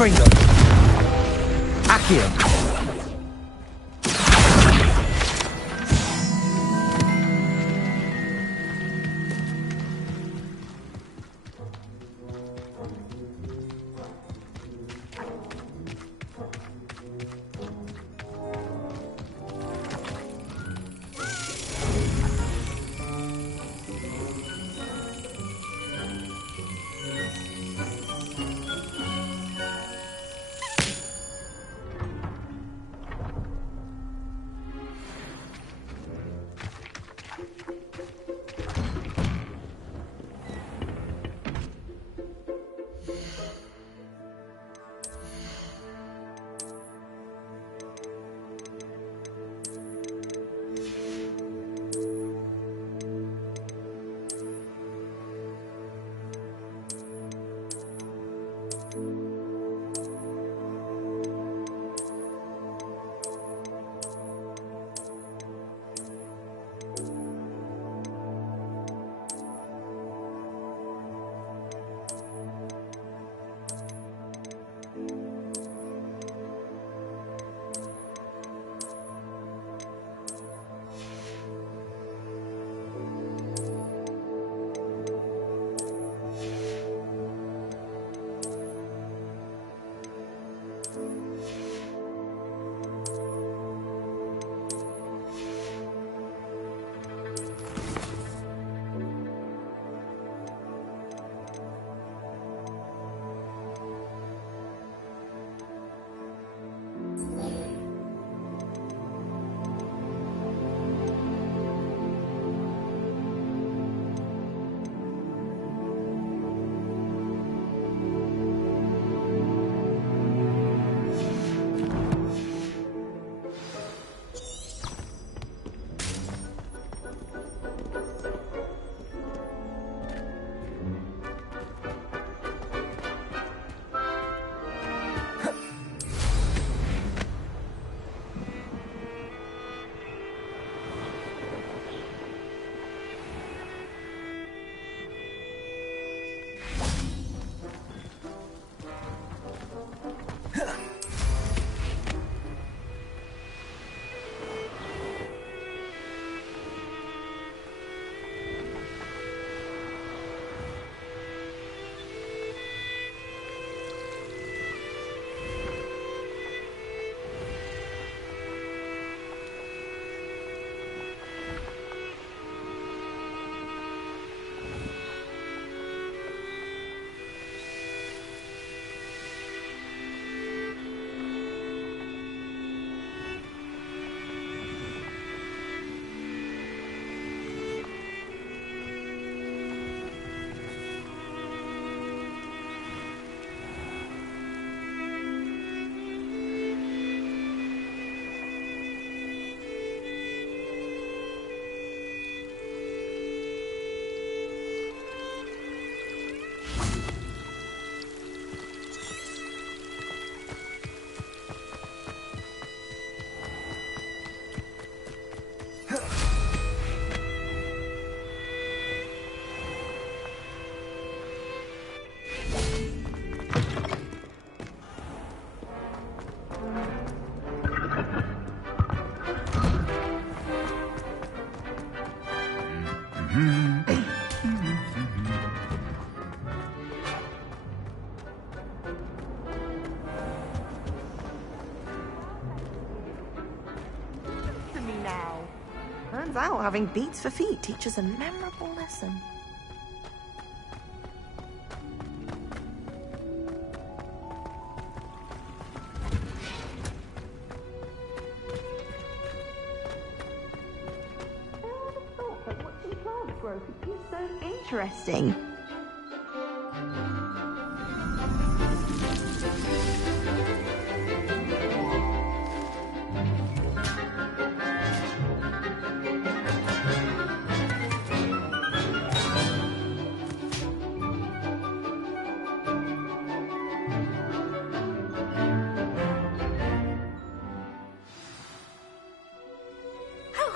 Freedom. Accio. Turns out having beats for feet teaches a memorable lesson. Watching plants grow could be so interesting.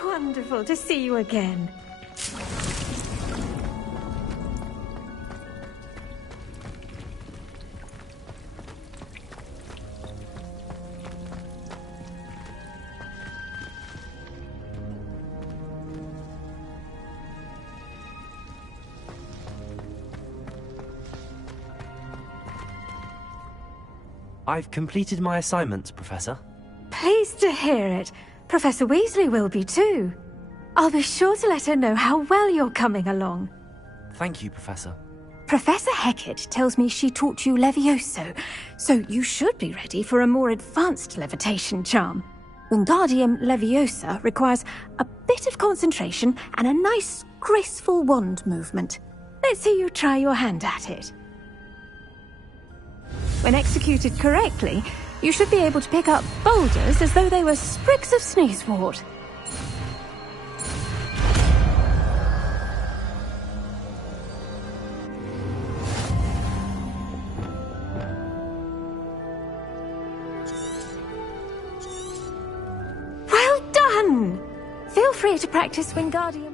Wonderful to see you again. I've completed my assignments, Professor. Pleased to hear it. Professor Weasley will be too. I'll be sure to let her know how well you're coming along. Thank you, Professor. Professor Hecat tells me she taught you Levioso, so you should be ready for a more advanced levitation charm. Wingardium Leviosa requires a bit of concentration and a nice, graceful wand movement. Let's see you try your hand at it. When executed correctly, you should be able to pick up boulders as though they were sprigs of sneezewort. Well done! Feel free to practice Wingardium.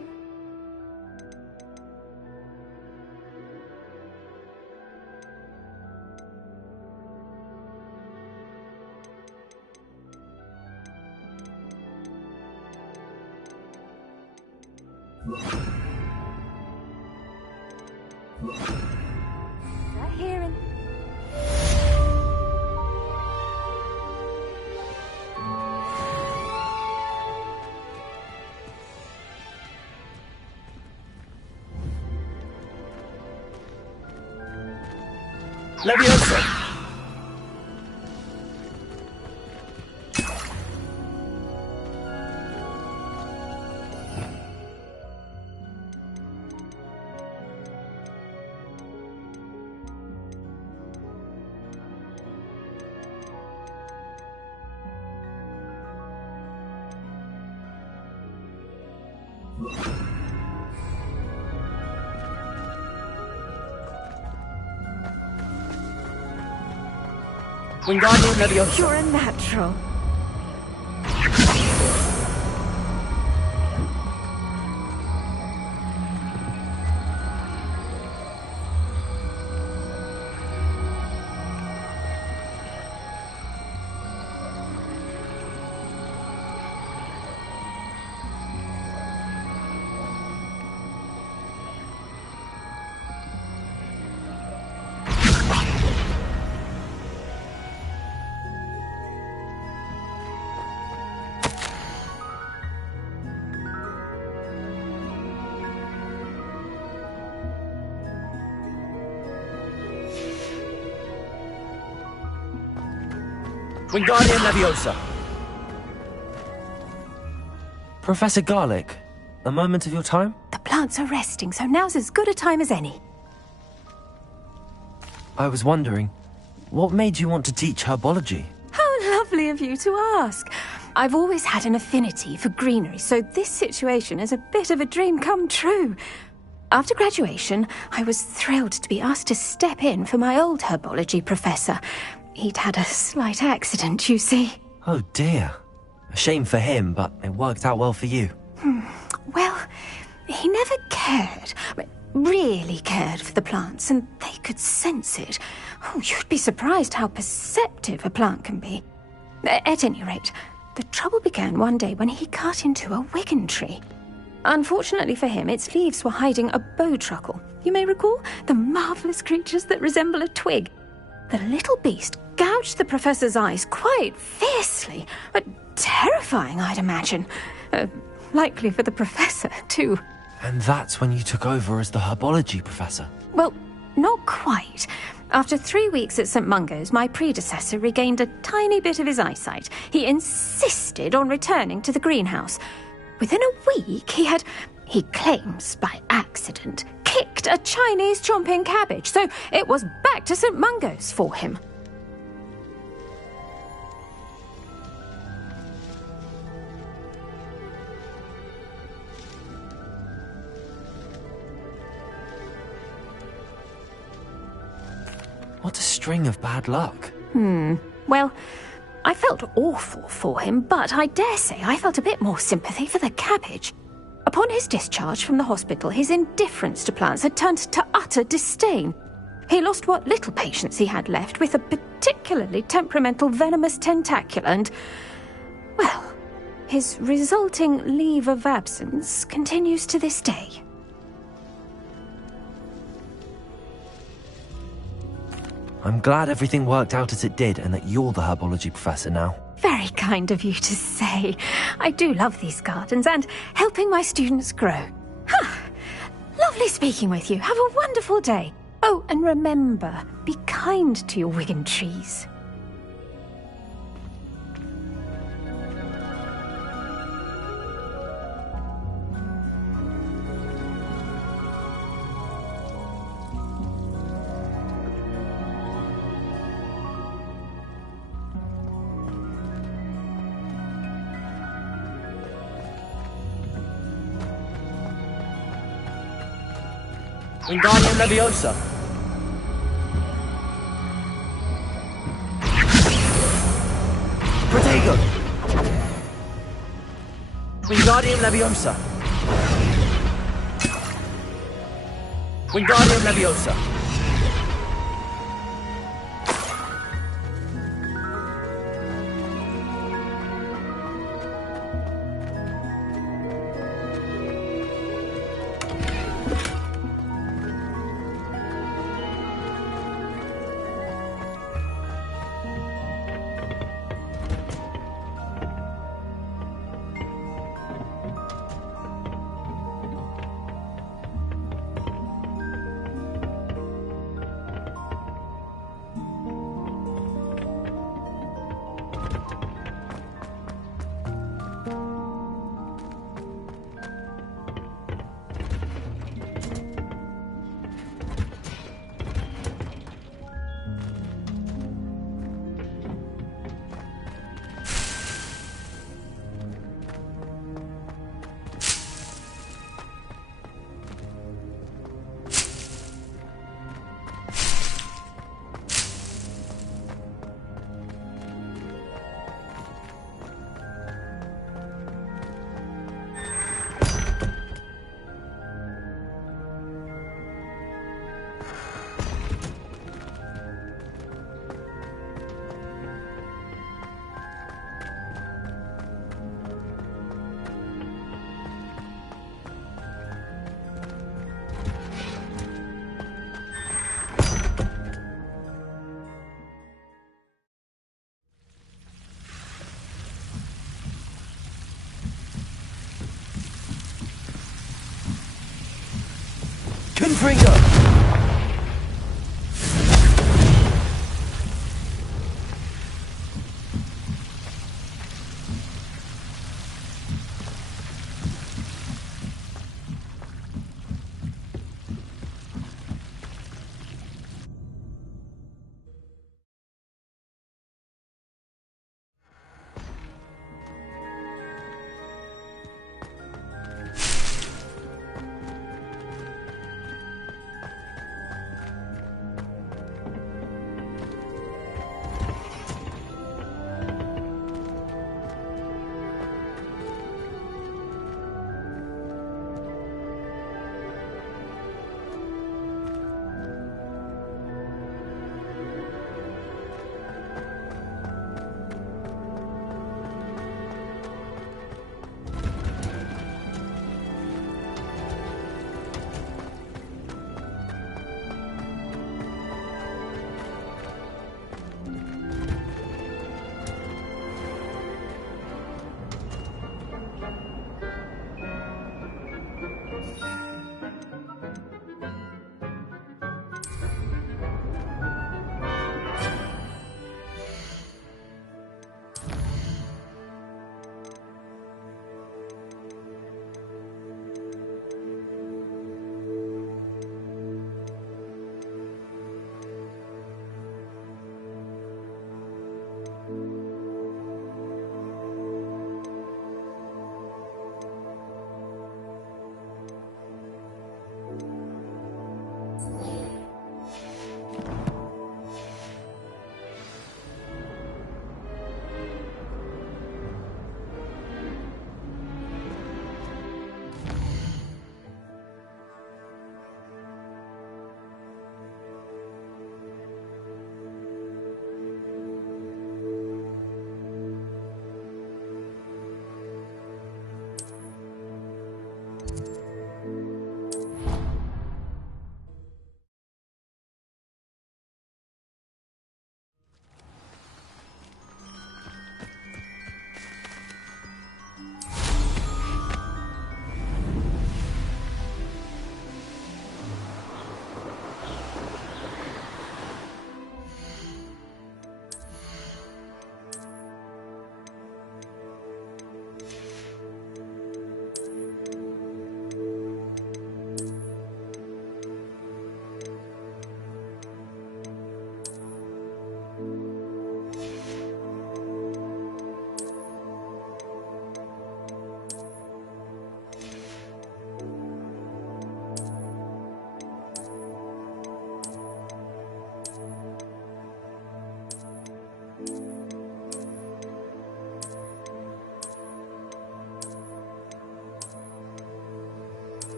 Right here and... Leviosa! Wingardium Leviosa. You're a natural. Wingardium Leviosa. Professor Garlick, a moment of your time? The plants are resting, so now's as good a time as any. I was wondering, what made you want to teach herbology? How lovely of you to ask. I've always had an affinity for greenery, so this situation is a bit of a dream come true. After graduation, I was thrilled to be asked to step in for my old herbology professor. He'd had a slight accident, you see. Oh dear. A shame for him, but it worked out well for you. Well, he never cared, really cared for the plants, and they could sense it. Oh, you'd be surprised how perceptive a plant can be. At any rate, the trouble began one day when he cut into a Wigan tree. Unfortunately for him, its leaves were hiding a bowtruckle. You may recall the marvellous creatures that resemble a twig. The little beast gouged the professor's eyes quite fiercely, but terrifying, I'd imagine. Likely for the professor, too. And that's when you took over as the herbology professor? Well, not quite. After 3 weeks at St. Mungo's, my predecessor regained a tiny bit of his eyesight. He insisted on returning to the greenhouse. Within a week, he claims by accident, kicked a Chinese chomping cabbage, so it was back to St. Mungo's for him. What a string of bad luck. Well, I felt awful for him, but I dare say I felt a bit more sympathy for the cabbage. Upon his discharge from the hospital, his indifference to plants had turned to utter disdain. He lost what little patience he had left with a particularly temperamental venomous tentacula and, well, his resulting leave of absence continues to this day. I'm glad everything worked out as it did and that you're the herbology professor now. Very kind of you to say. I do love these gardens and helping my students grow. Lovely speaking with you. Have a wonderful day. Oh, and remember, be kind to your Wigan trees. Wingardium Leviosa. Protego. Wingardium Leviosa. Wingardium Leviosa. Confringo!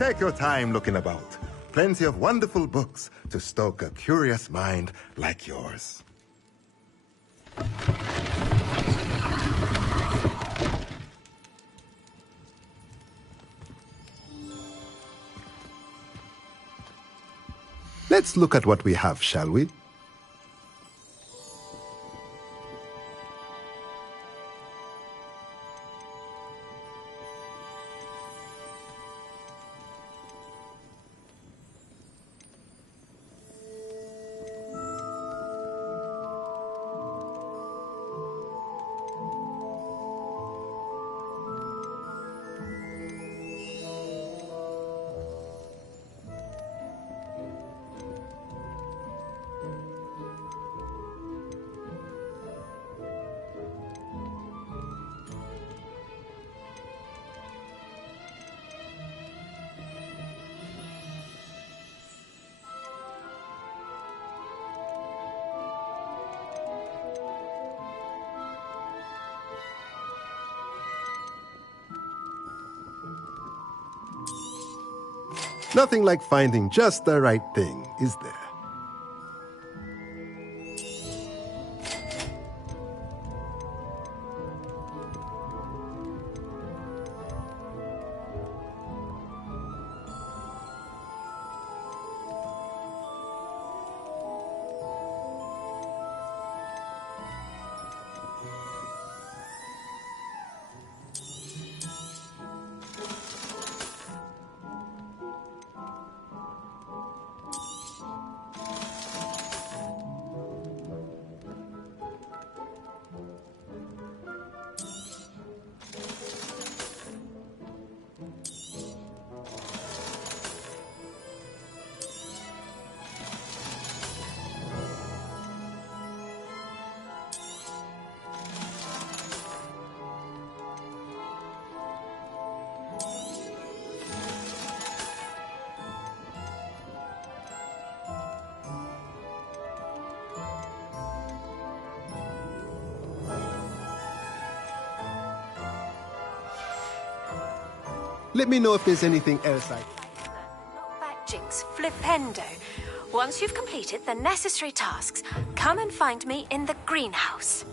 Take your time looking about. Plenty of wonderful books to stoke a curious mind like yours. Let's look at what we have, shall we? Nothing like finding just the right thing, is there? Let me know if there's anything else I... Not back, Jinx. Flipendo. Once you've completed the necessary tasks, come and find me in the greenhouse.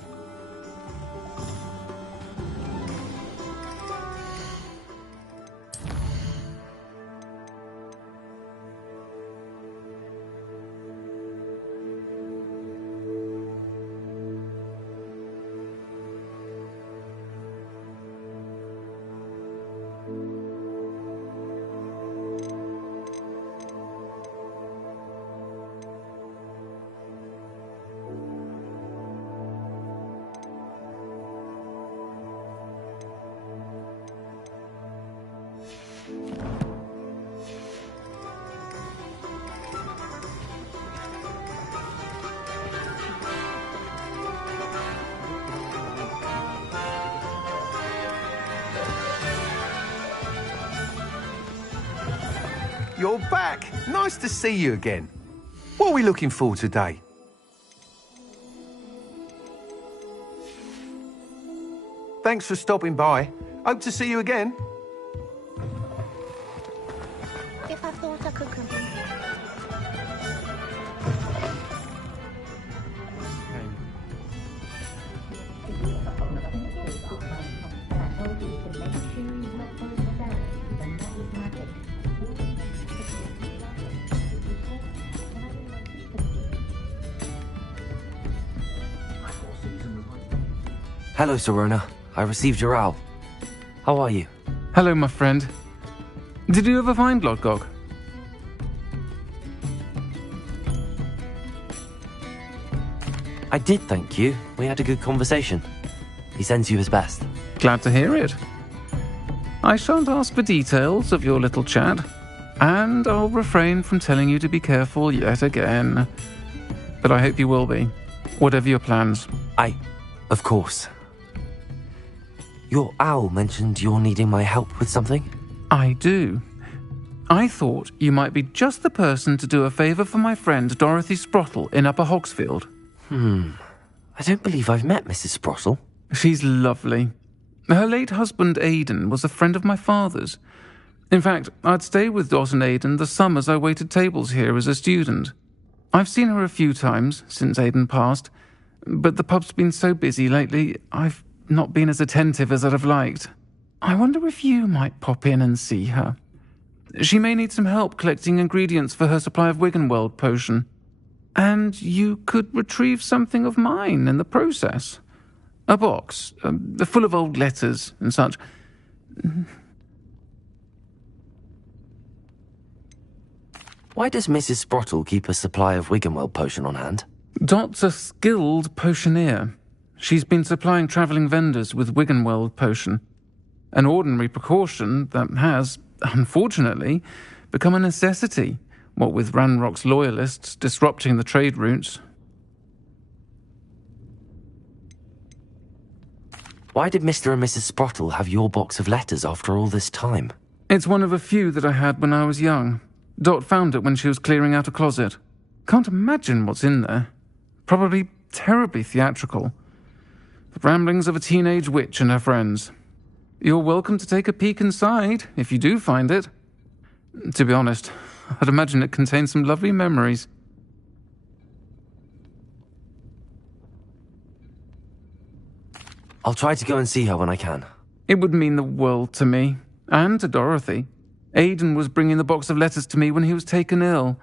You're back. Nice to see you again. What are we looking for today? Thanks for stopping by. Hope to see you again. If I thought I could come in. Hello, Serona. I received your owl. How are you? Hello, my friend. Did you ever find Lodgok? I did, thank you. We had a good conversation. He sends you his best. Glad to hear it. I shan't ask for details of your little chat, and I'll refrain from telling you to be careful yet again. But I hope you will be, whatever your plans. Of course. Your owl mentioned you're needing my help with something? I do. I thought you might be just the person to do a favour for my friend Dorothy Sprottle in Upper Hogsfield. I don't believe I've met Mrs. Sprottle. She's lovely. Her late husband Aidan was a friend of my father's. In fact, I'd stay with Dot and Aidan the summers I waited tables here as a student. I've seen her a few times since Aidan passed, but the pub's been so busy lately, I've not been as attentive as I'd have liked. I wonder if you might pop in and see her. She may need some help collecting ingredients for her supply of Wiggenweld potion. And you could retrieve something of mine in the process. A box, full of old letters and such. Why does Mrs. Sprottle keep a supply of Wiggenweld potion on hand? Dot's a skilled potioneer. She's been supplying travelling vendors with Wiggenweld potion. An ordinary precaution that has, unfortunately, become a necessity, what with Ranrock's loyalists disrupting the trade routes. Why did Mr. and Mrs. Sprottle have your box of letters after all this time? It's one of a few that I had when I was young. Dot found it when she was clearing out a closet. Can't imagine what's in there. Probably terribly theatrical. The ramblings of a teenage witch and her friends. You're welcome to take a peek inside, if you do find it. To be honest, I'd imagine it contains some lovely memories. I'll try to go and see her when I can. It would mean the world to me, and to Dorothy. Aidan was bringing the box of letters to me when he was taken ill.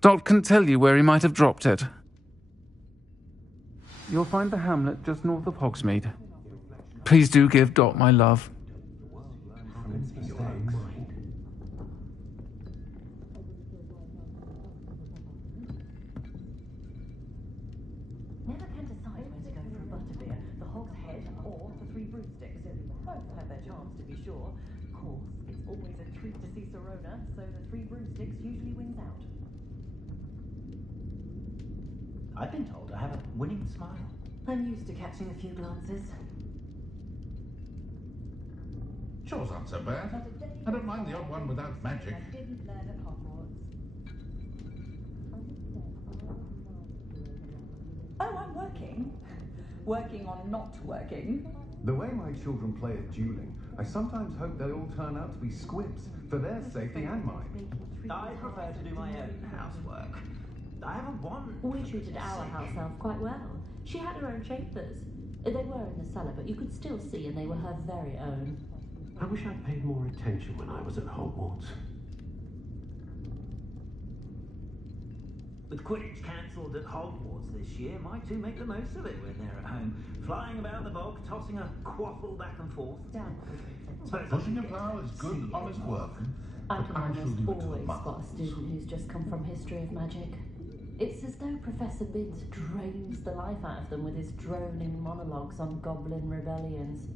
Dot can tell you where he might have dropped it. You'll find the hamlet just north of Hogsmeade. Please do give Dot my love. Never can decide where to go for a butterbeer, the Hog's Head or the Three Broomsticks. Both have their charms, to be sure. Of course, it's always a treat to see Serona, so the Three Broomsticks usually wins out. I've been told I have a winning smile. I'm used to catching a few glances. Chore's not so bad. I don't mind the odd one without magic. I didn't learn at Hogwarts. Oh, I'm working. Working on not working. The way my children play at dueling, I sometimes hope they'll all turn out to be squibs, for their safety and mine. I prefer to do my own housework. I haven't won. We treated our house elf quite well. She had her own chambers. They were in the cellar, but you could still see, and they were her very own. I wish I'd paid more attention when I was at Hogwarts. With Quidditch cancelled at Hogwarts this year, my two make the most of it when they're at home, flying about the bog, tossing a quaffle back and forth. Pushing a plough is good, honest work. I But can I shall almost leave it to the always spot a masters. student who's just come from history of magic. It's as though Professor Binns drains the life out of them with his droning monologues on goblin rebellions.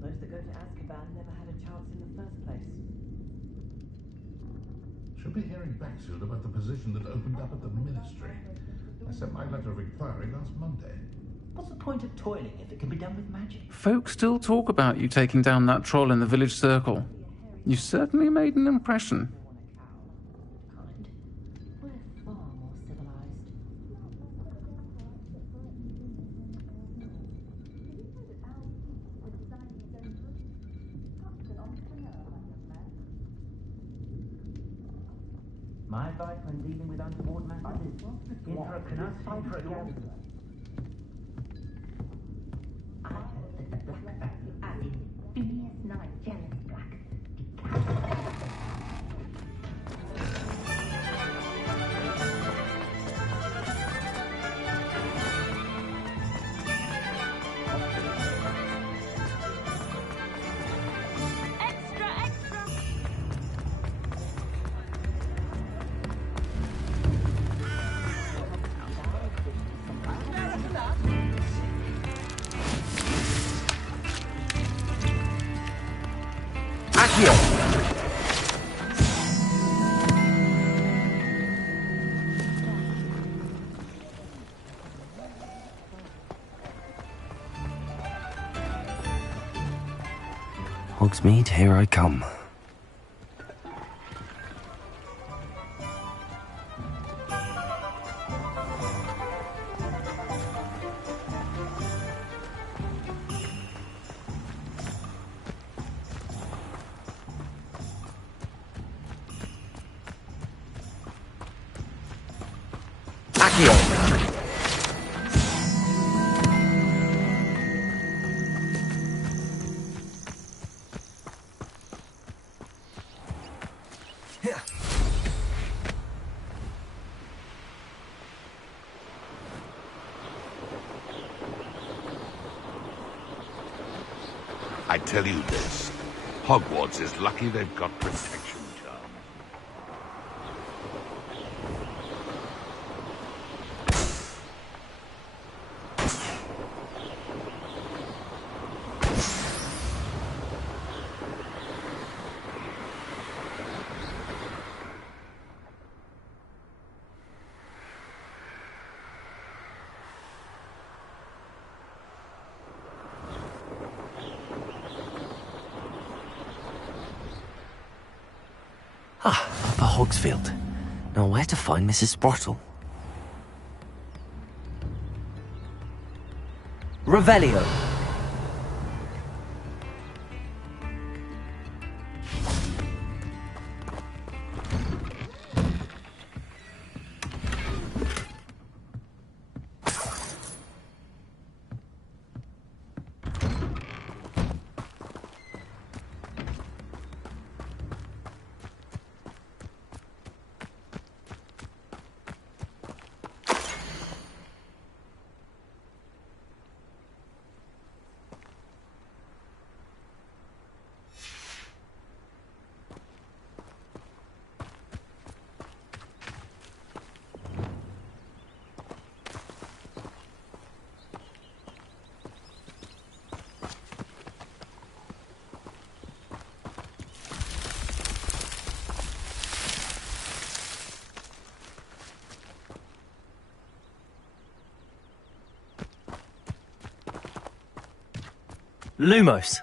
Most that go to Azkaban never had a chance in the first place. Should be hearing back soon about the position that opened up at the ministry. I sent my letter of inquiry last Monday. What's the point of toiling if it can be done with magic? Folk still talk about you taking down that troll in the village circle. You certainly made an impression. We're far more civilized. My advice when dealing with untoward matters is in for a canut, in for a gallon. I heard that the Black Family added BS9 jealous black. Extra, extra! Accio! Hogsmeade, here I come. Fiona. I tell you this, Hogwarts is lucky they've got protection charms. Upper Hogsfield. Now where to find Mrs. Sprottle? Revelio. Lumos.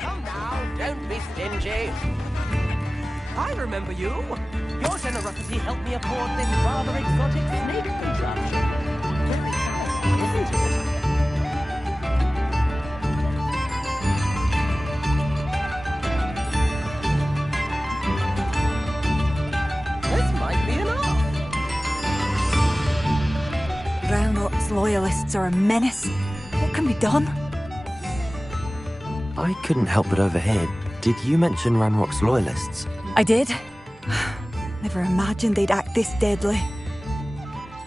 Come now, don't be stingy. I remember you. Your generosity helped me afford this rather exotic snake contraption. Very satisfying, isn't it? This might be enough. Ranrock's loyalists are a menace. What can be done? I couldn't help but overhear. Did you mention Ranrock's loyalists? I did. Never imagined they'd act this deadly.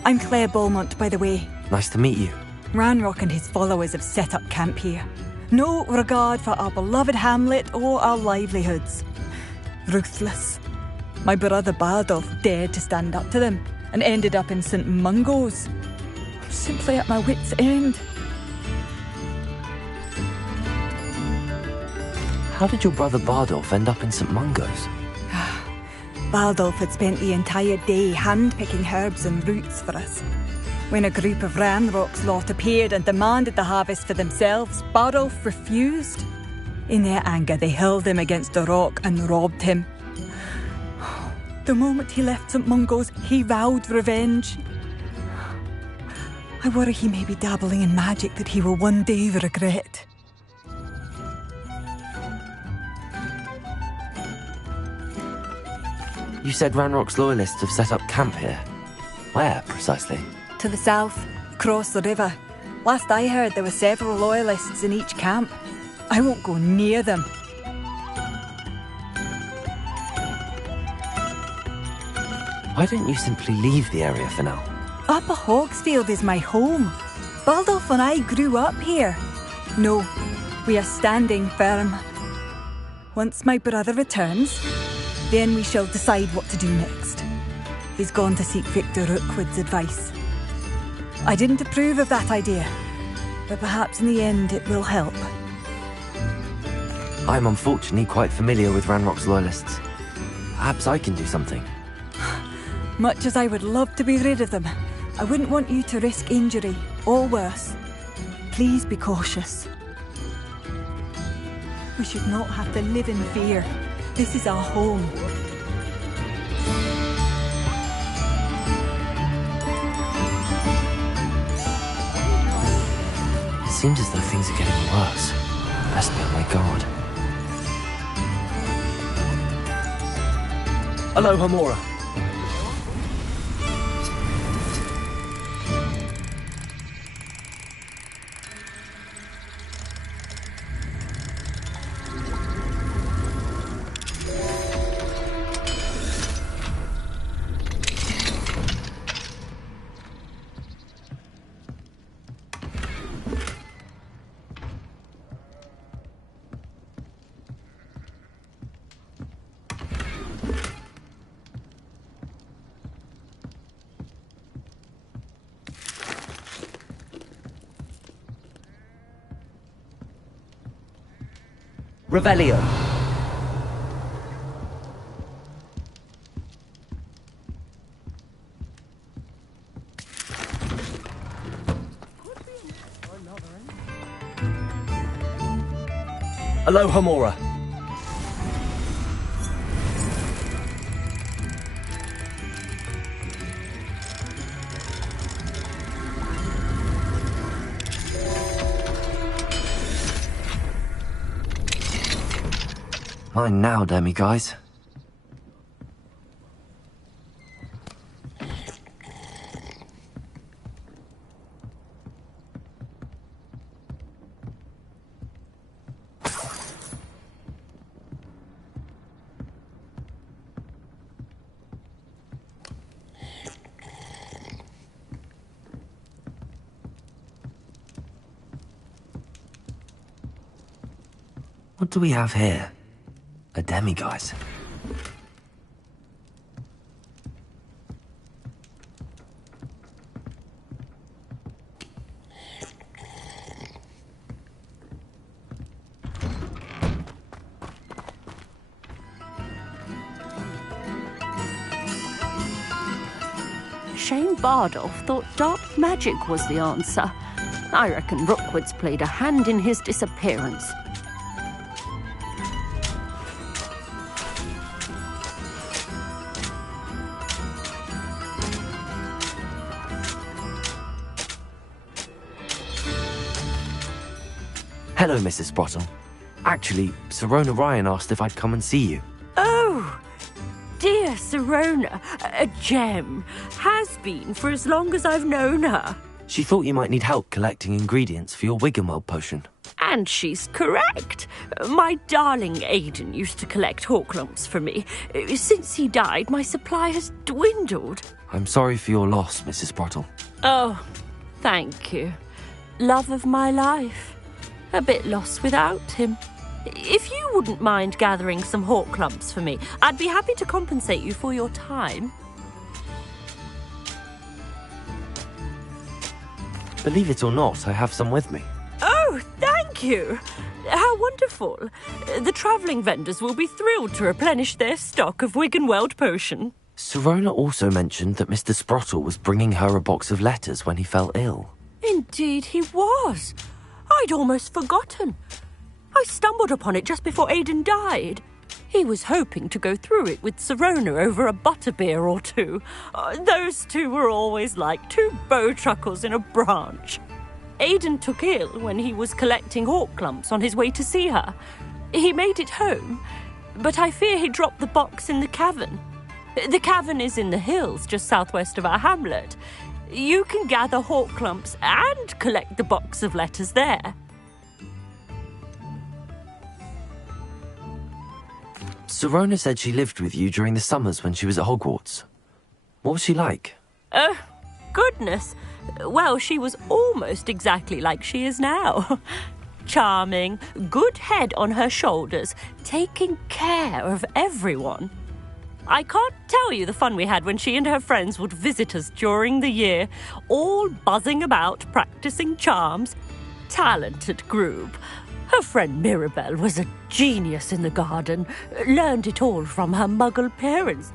I'm Claire Beaumont, by the way. Nice to meet you. Ranrock and his followers have set up camp here. No regard for our beloved hamlet or our livelihoods. Ruthless. My brother Bardolph dared to stand up to them and ended up in St. Mungo's. I'm simply at my wit's end. How did your brother Bardolph end up in St. Mungo's? Bardolph had spent the entire day hand-picking herbs and roots for us. When a group of Ranrock's lot appeared and demanded the harvest for themselves, Bardolph refused. In their anger, they hurled him against a rock and robbed him. The moment he left St. Mungo's, he vowed revenge. I worry he may be dabbling in magic that he will one day regret. You said Ranrock's loyalists have set up camp here. Where, precisely? To the south, across the river. Last I heard, there were several loyalists in each camp. I won't go near them. Why don't you simply leave the area for now? Upper Hogsfield is my home. Bardolph and I grew up here. No, we are standing firm. Once my brother returns, then we shall decide what to do next. He's gone to seek Victor Rookwood's advice. I didn't approve of that idea, but perhaps in the end it will help. I'm unfortunately quite familiar with Ranrock's loyalists. Perhaps I can do something. Much as I would love to be rid of them, I wouldn't want you to risk injury, or worse. Please be cautious. We should not have to live in fear. This is our home. It seems as though things are getting worse. Best be on my guard. Hello, Hamura. Revelio. Hello, Hamura. Mine now, demi-guys. What do we have here? A demi-guise. Shane Bardolph thought dark magic was the answer. I reckon Rookwood's played a hand in his disappearance. Hello, Mrs. Sprottle. Actually, Sirona Ryan asked if I'd come and see you. Oh, dear Sirona, a gem. Has been for as long as I've known her. She thought you might need help collecting ingredients for your Wiggenweld potion. And she's correct. My darling Aiden used to collect Hawklumps for me. Since he died, my supply has dwindled. I'm sorry for your loss, Mrs. Sprottle. Oh, thank you. Love of my life. A bit lost without him. If you wouldn't mind gathering some Hawklumps for me, I'd be happy to compensate you for your time. Believe it or not, I have some with me. Oh, thank you. How wonderful. The travelling vendors will be thrilled to replenish their stock of Wiggenweld potion. Sirona also mentioned that Mr. Sprottle was bringing her a box of letters when he fell ill. Indeed he was. I'd almost forgotten. I stumbled upon it just before Aiden died. He was hoping to go through it with Sirona over a butterbeer or two. Those two were always like two bowtruckles in a branch. Aiden took ill when he was collecting Hawklumps on his way to see her. He made it home, but I fear he dropped the box in the cavern. The cavern is in the hills just southwest of our hamlet. You can gather Hawklumps and collect the box of letters there. Sirona said she lived with you during the summers when she was at Hogwarts. What was she like? Oh, goodness. Well, she was almost exactly like she is now. Charming, good head on her shoulders, taking care of everyone. I can't tell you the fun we had when she and her friends would visit us during the year, all buzzing about, practicing charms. Talented group. Her friend Mirabelle was a genius in the garden, learned it all from her muggle parents.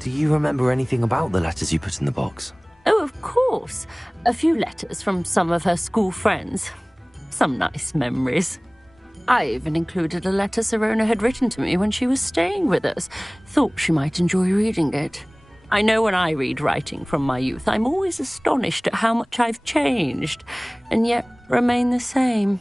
Do you remember anything about the letters you put in the box? Oh, of course. A few letters from some of her school friends. Some nice memories. I even included a letter Sirona had written to me when she was staying with us. Thought she might enjoy reading it. I know when I read writing from my youth, I'm always astonished at how much I've changed, and yet remain the same.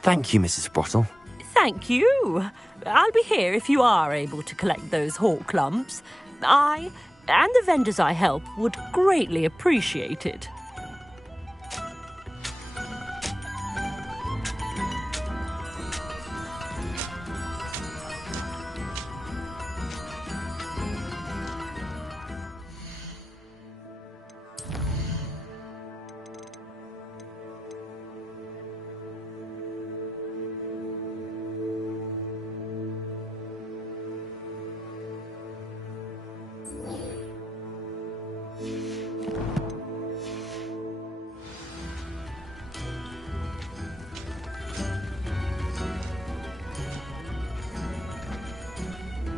Thank you, Mrs. Sprottle. Thank you. I'll be here if you are able to collect those hawk lumps. I, and the vendors I help, would greatly appreciate it.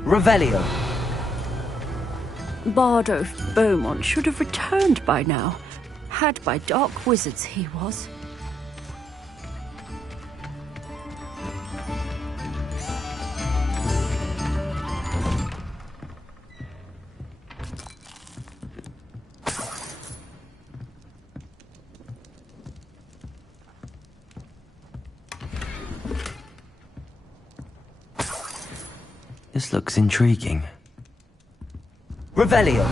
Revelio. Bardolph Beaumont should have returned by now. Had by dark wizards he was. This looks intriguing. Revelio.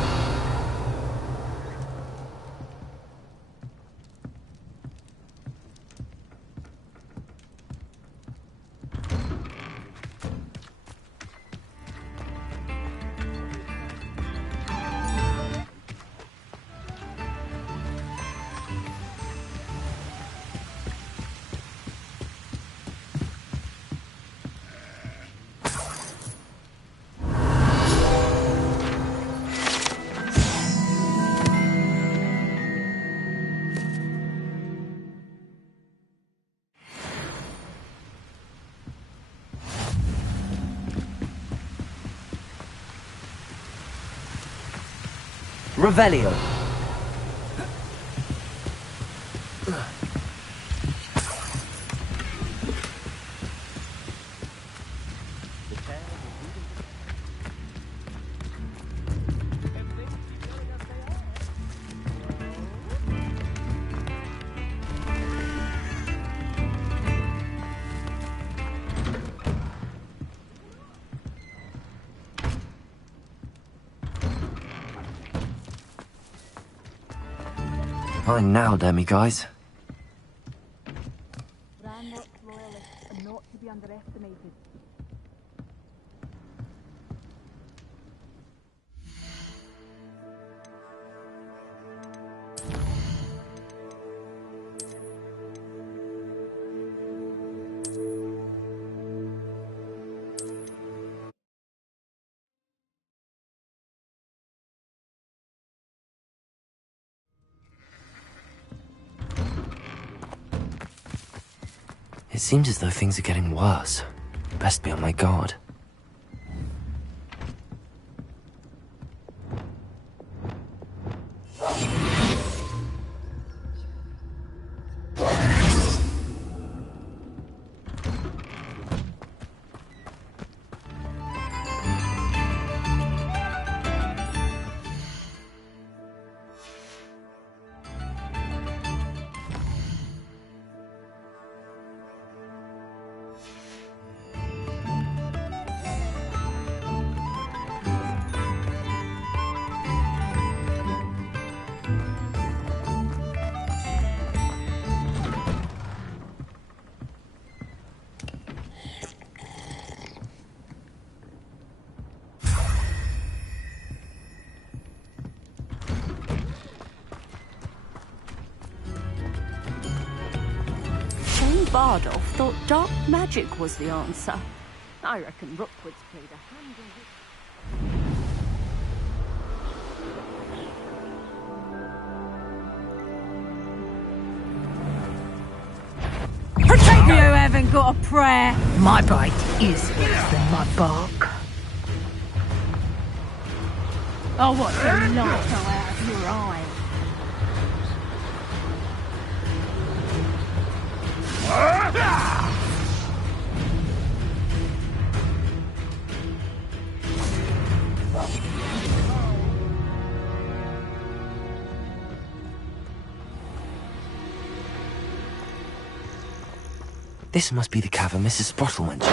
Revelio. Fine now, demi-guys. Ranrock's loyalists are not to be underestimated. It seems as though things are getting worse. Best be on my guard. Bardolph thought dark magic was the answer. I reckon Rookwood's played a hand in his... Protect you haven't got a prayer. My bite is worse than my bark. Oh, what the light go out of your eye. This must be the cavern Mrs. Sprottle mentioned.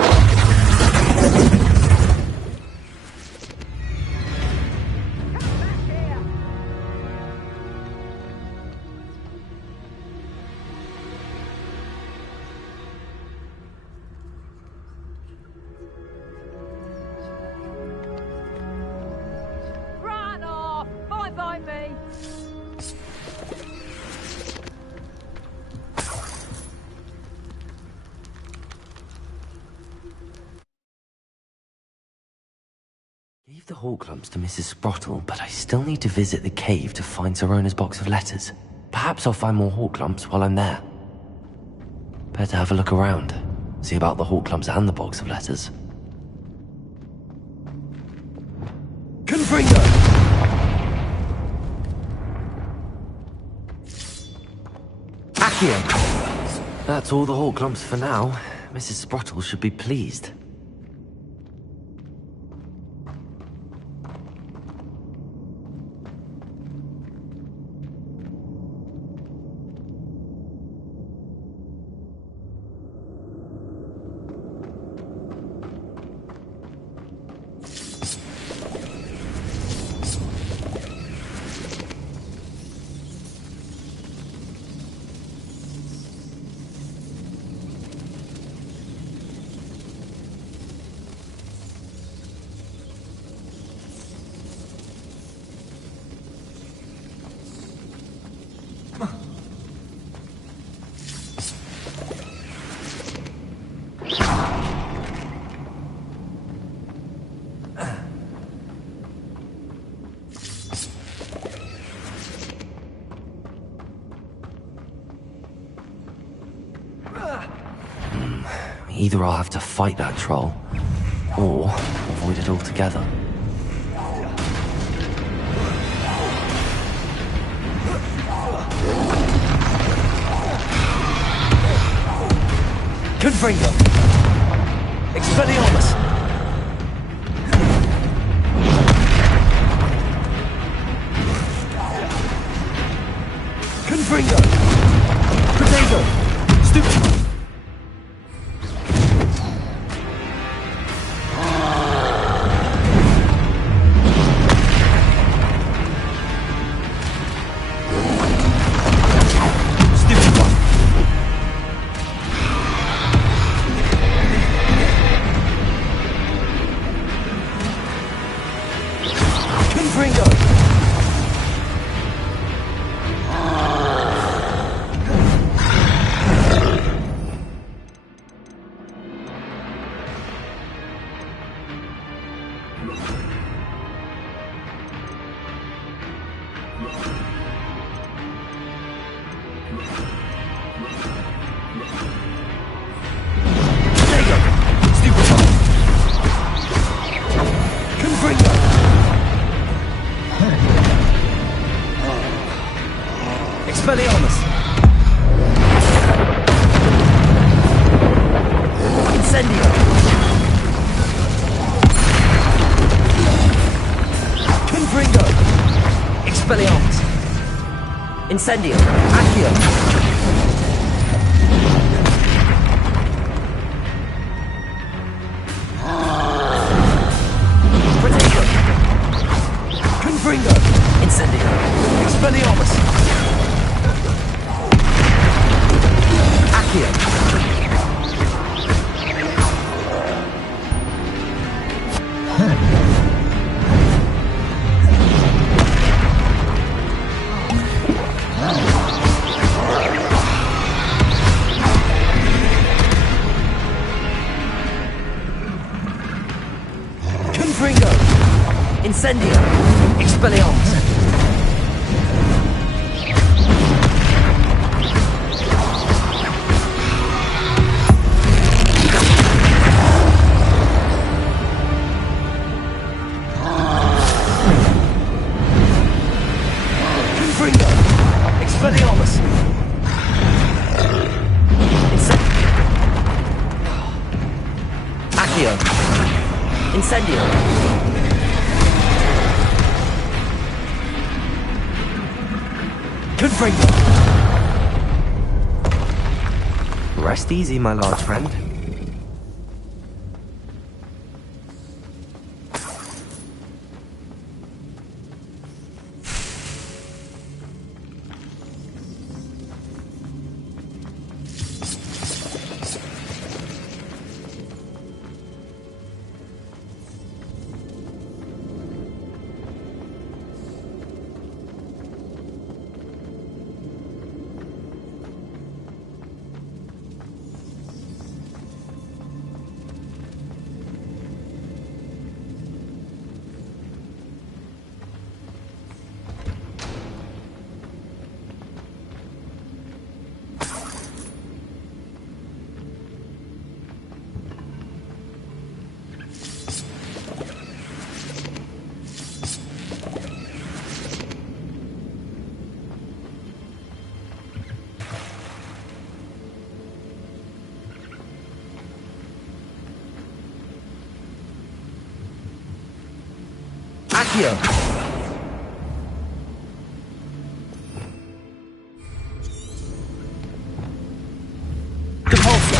Run off! Bye-bye me! Gave the Horklumps to Mrs. Sprottle, but I still need to visit the cave to find Sorona's box of letters. Perhaps I'll find more Horklumps while I'm there. Better have a look around. See about the Horklumps and the box of letters. Confringo! Accio! That's all the Horklumps for now. Mrs. Sprottle should be pleased. Either I'll have to fight that troll, or avoid it altogether. Confringo! Expelliarmus! Confringo! Protego! Stupid! Expelliarmus! Incendio! Confringo! Expelliarmus! Incendio! Accio! Protego! Confringo! Incendio! Expelliarmus! Accio! Incendio! Expelliarmus! Confringo! Expelliarmus! Accio! Incendio! Confringo! Rest easy, my large friend. Accio! Depulso!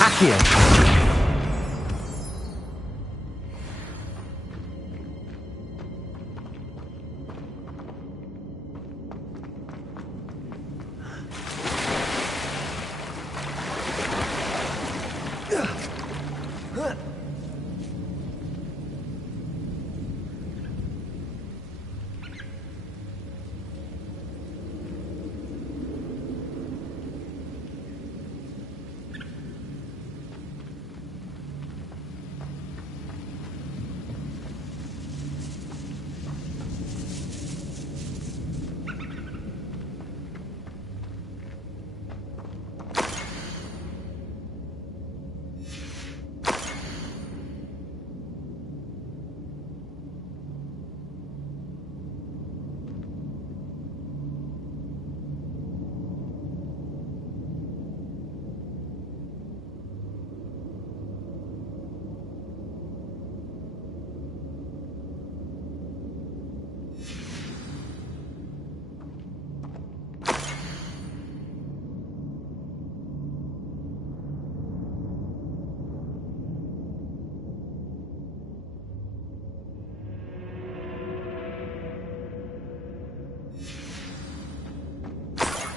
Accio!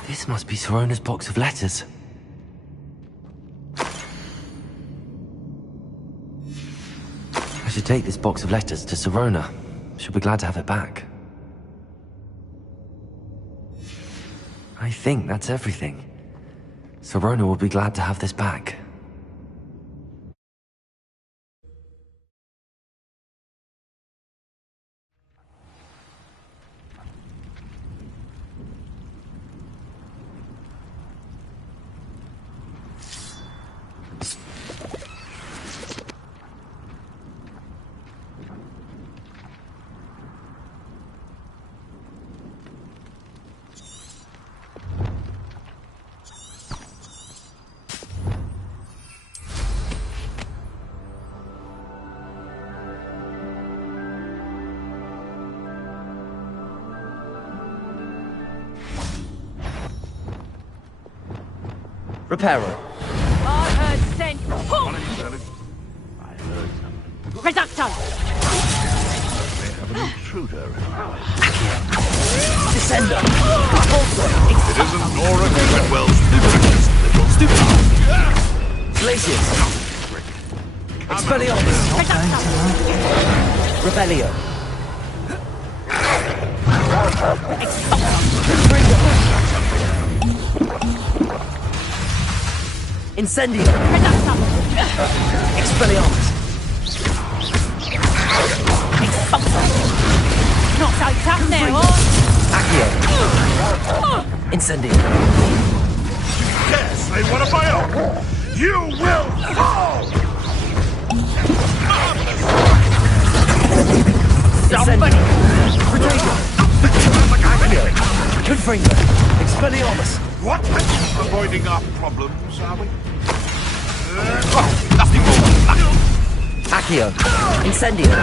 This must be Sirona's box of letters. I should take this box of letters to Sirona. She'll be glad to have it back. I think that's everything. Sirona will be glad to have this back. Reparo. I heard then! What are you telling? I heard something. Reducto! They have an intruder. Descender! It isn't Nora Treadwell's stupidest little stupid. Glacius! Expelliarmus! Revelio! Incendio! Expelliarmus! Not so tough now, huh? Accio! Incendio! Yes, they want to buy up. You will fall! Somebody! Protego! Accio! Confringo! Expelliarmus! What? Avoiding our problems, are we? Nothing more. Accio! Incendio!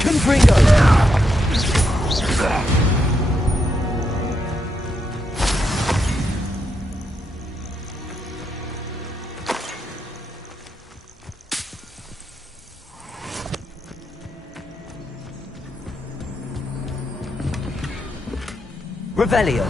Confringo! Revelio!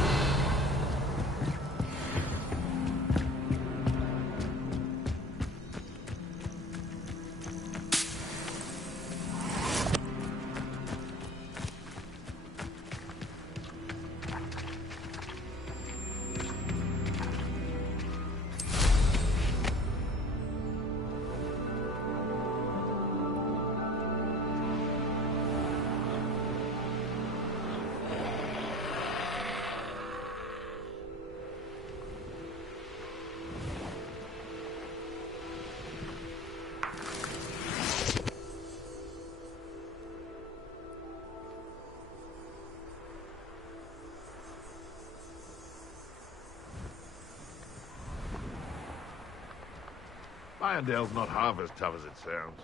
Irondale's not half as tough as it sounds.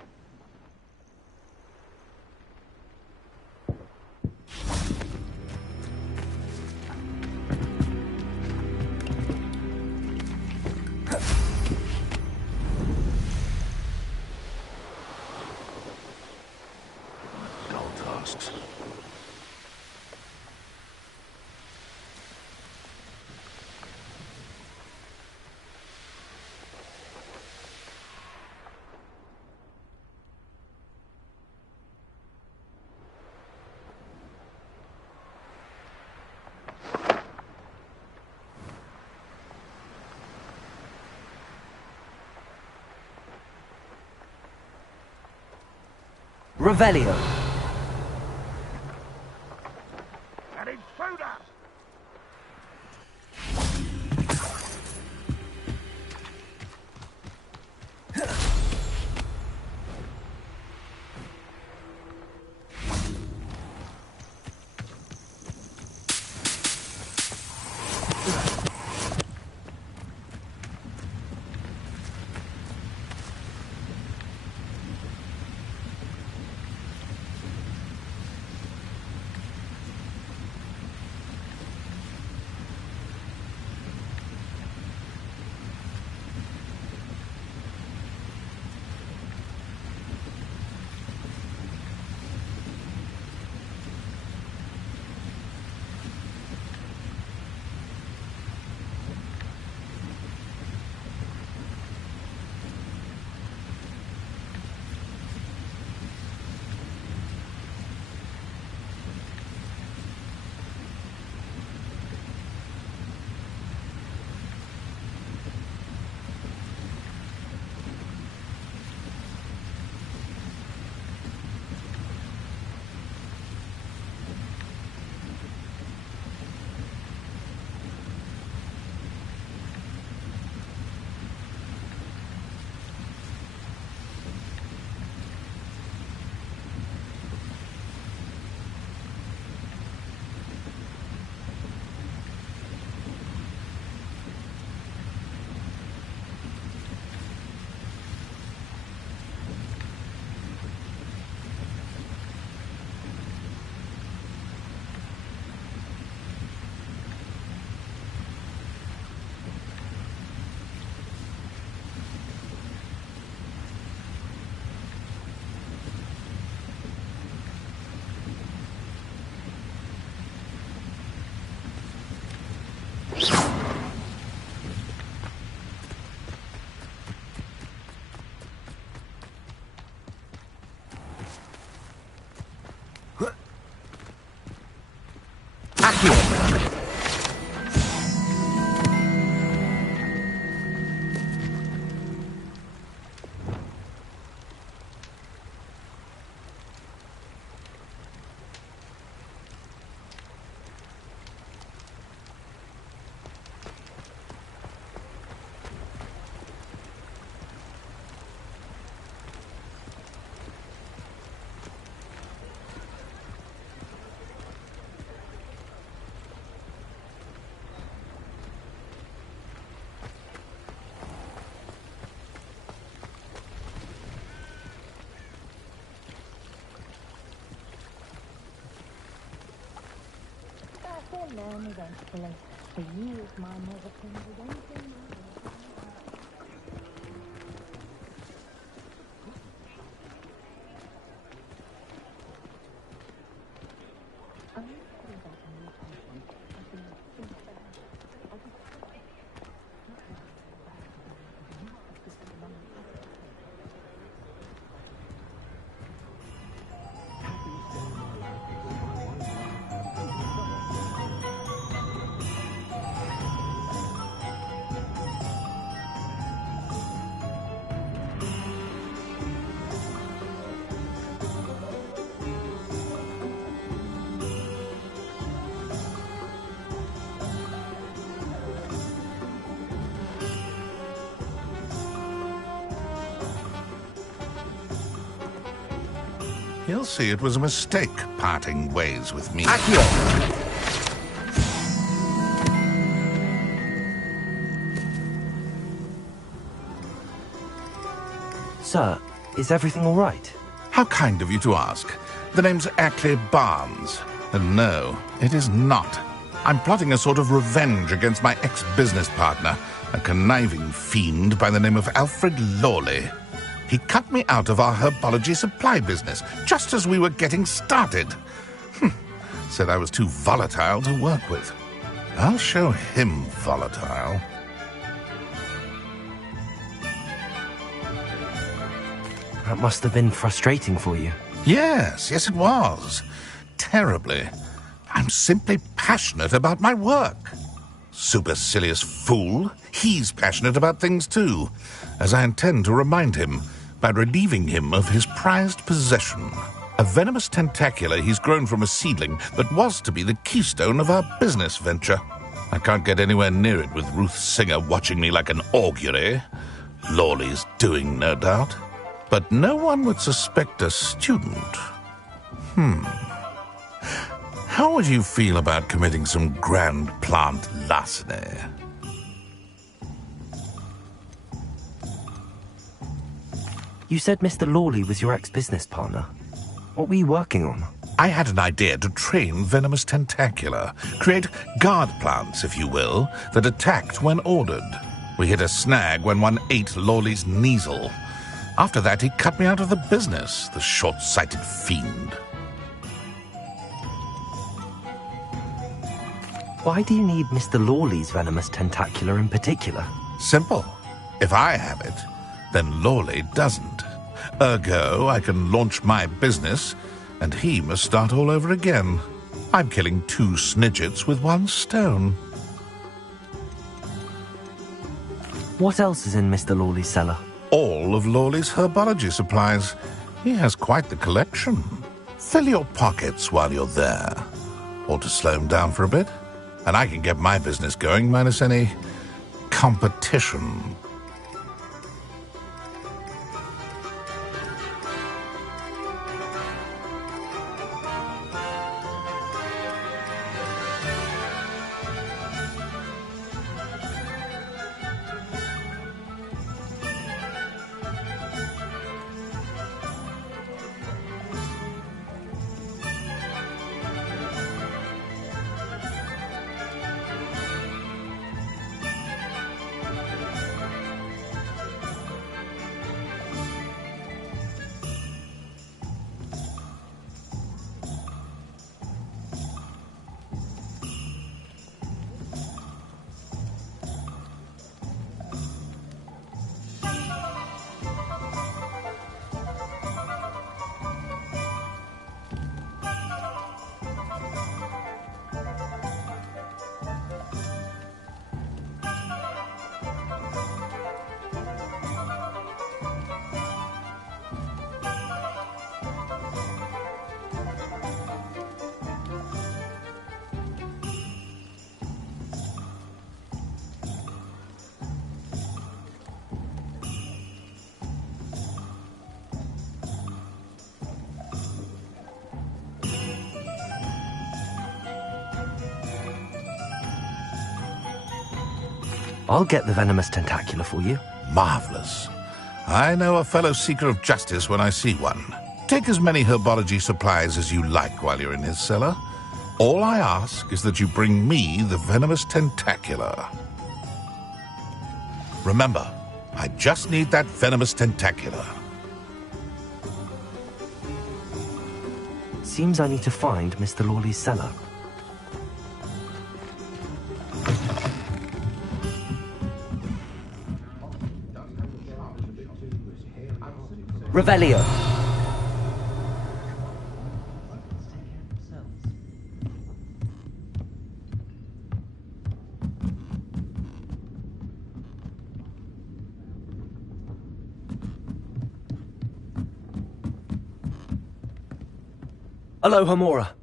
Dull tasks. Revelio! An intruder! They'll learn eventually. For years, my mother couldn't do anything. He'll see it was a mistake parting ways with me. Sir, is everything all right? How kind of you to ask. The name's Ackley Barnes. And no, it is not. I'm plotting a sort of revenge against my ex-business partner, a conniving fiend by the name of Alfred Lawley. He cut me out of our herbology supply business, just as we were getting started. Said I was too volatile to work with. I'll show him volatile. That must have been frustrating for you. Yes, it was. Terribly. I'm simply passionate about my work. Supercilious fool. He's passionate about things too, as I intend to remind him by relieving him of his prized possession. A venomous tentacular he's grown from a seedling that was to be the keystone of our business venture. I can't get anywhere near it with Ruth Singer watching me like an augury. Lawley's doing, no doubt. But no one would suspect a student. How would you feel about committing some grand plant larceny? You said Mr. Lawley was your ex-business partner. What were you working on? I had an idea to train venomous tentacula, create guard plants, if you will, that attacked when ordered. We hit a snag when one ate Lawley's Kneasel. After that, he cut me out of the business, the short-sighted fiend. Why do you need Mr. Lawley's venomous tentacular in particular? Simple. If I have it, then Lawley doesn't. Ergo, I can launch my business, and he must start all over again. I'm killing 2 snidgets with 1 stone. What else is in Mr. Lawley's cellar? All of Lawley's herbology supplies. He has quite the collection. Fill your pockets while you're there. Or to slow him down for a bit, and I can get my business going minus any competition. I'll get the venomous tentacular for you. Marvelous. I know a fellow seeker of justice when I see one. Take as many herbology supplies as you like while you're in his cellar. All I ask is that you bring me the venomous tentacular. Remember, I just need that venomous tentacular. Seems I need to find Mr. Lawley's cellar. Revelio. Aloha Mora.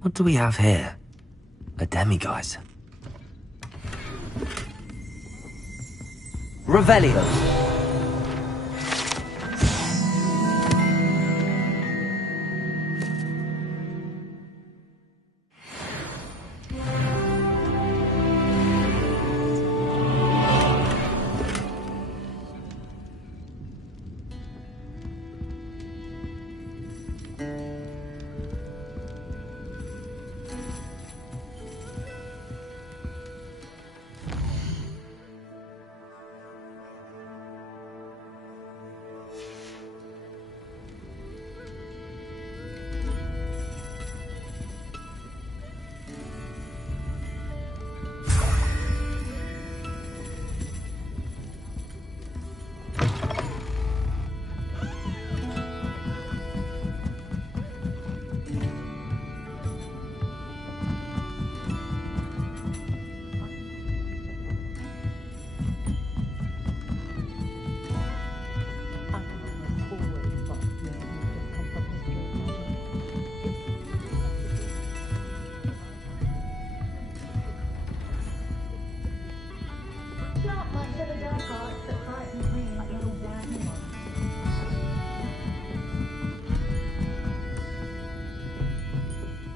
What do we have here? A demiguise. Revelio.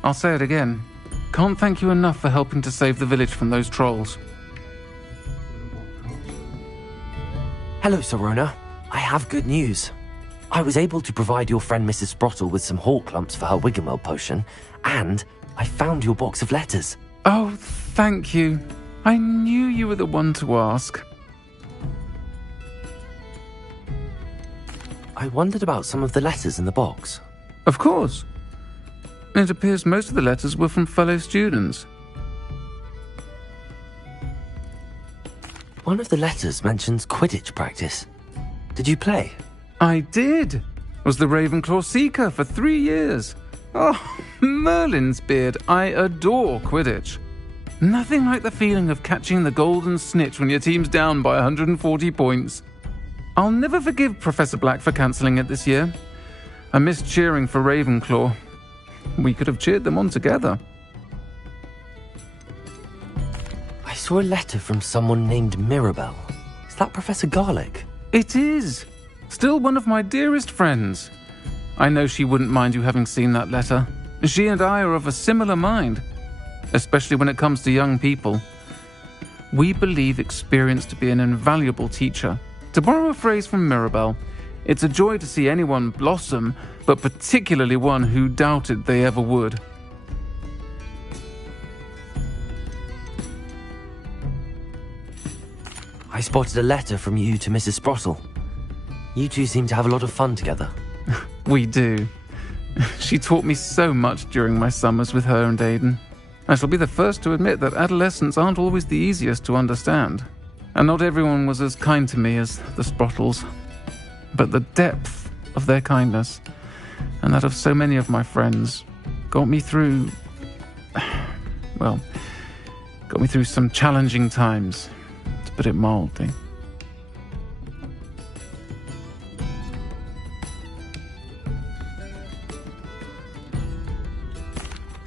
I'll say it again. Can't thank you enough for helping to save the village from those trolls. Hello, Sirona. I have good news. I was able to provide your friend Mrs. Sprottle with some hawk lumps for her Wiggenweld potion, and I found your box of letters. Oh, thank you. I knew you were the one to ask. I wondered about some of the letters in the box. Of course. It appears most of the letters were from fellow students. One of the letters mentions Quidditch practice. Did you play? I did. Was the Ravenclaw Seeker for 3 years. Oh, Merlin's beard. I adore Quidditch. Nothing like the feeling of catching the golden snitch when your team's down by 140 points. I'll never forgive Professor Black for cancelling it this year. I missed cheering for Ravenclaw. We could have cheered them on together. I saw a letter from someone named Mirabelle. Is that Professor Garlick? It is. Still one of my dearest friends. I know she wouldn't mind you having seen that letter. She and I are of a similar mind, especially when it comes to young people. We believe experience to be an invaluable teacher. To borrow a phrase from Mirabelle, it's a joy to see anyone blossom, but particularly one who doubted they ever would. I spotted a letter from you to Mrs. Sprottle. You two seem to have a lot of fun together. We do. She taught me so much during my summers with her and Aidan. I shall be the first to admit that adolescents aren't always the easiest to understand. And not everyone was as kind to me as the Sprottles. But the depth of their kindness, and that of so many of my friends, got me through some challenging times, to put it mildly.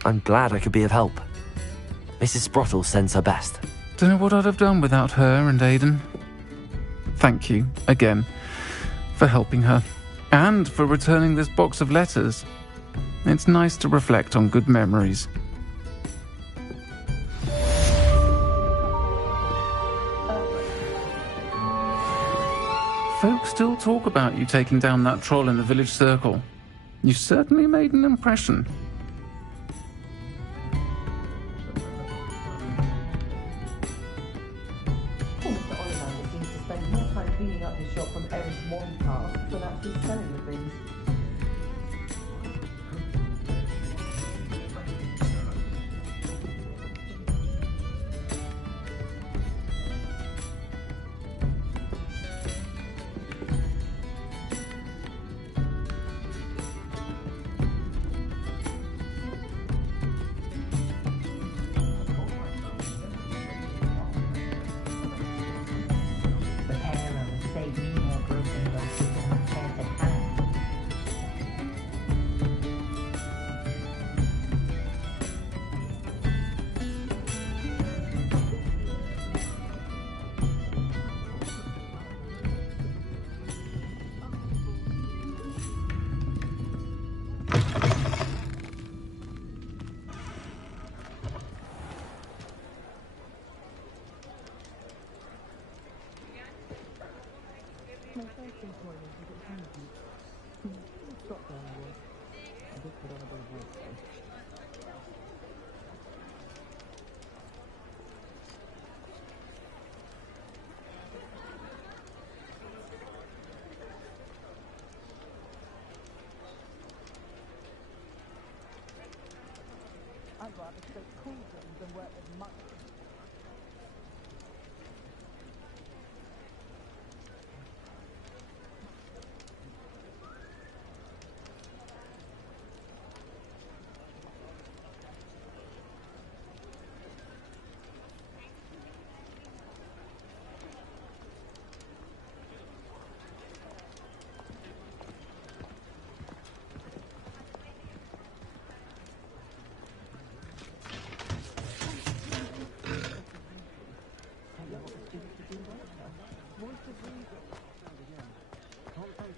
I'm glad I could be of help. Mrs. Sprottle sends her best. Don't know what I'd have done without her and Aidan. Thank you, again. for helping her, and for returning this box of letters. It's nice to reflect on good memories. Folks still talk about you taking down that troll in the village circle. You certainly made an impression. Mr. Ollivander seems to spend more time cleaning up his shop from errant wand tasks than actually selling the things. I'd rather stay cool than work with money.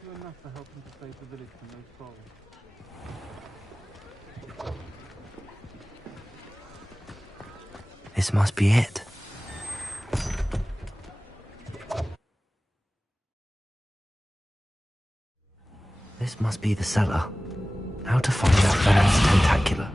Enough for helping to save the village from those trolls. This must be it. This must be the cellar. How to find out Venom's tentacular?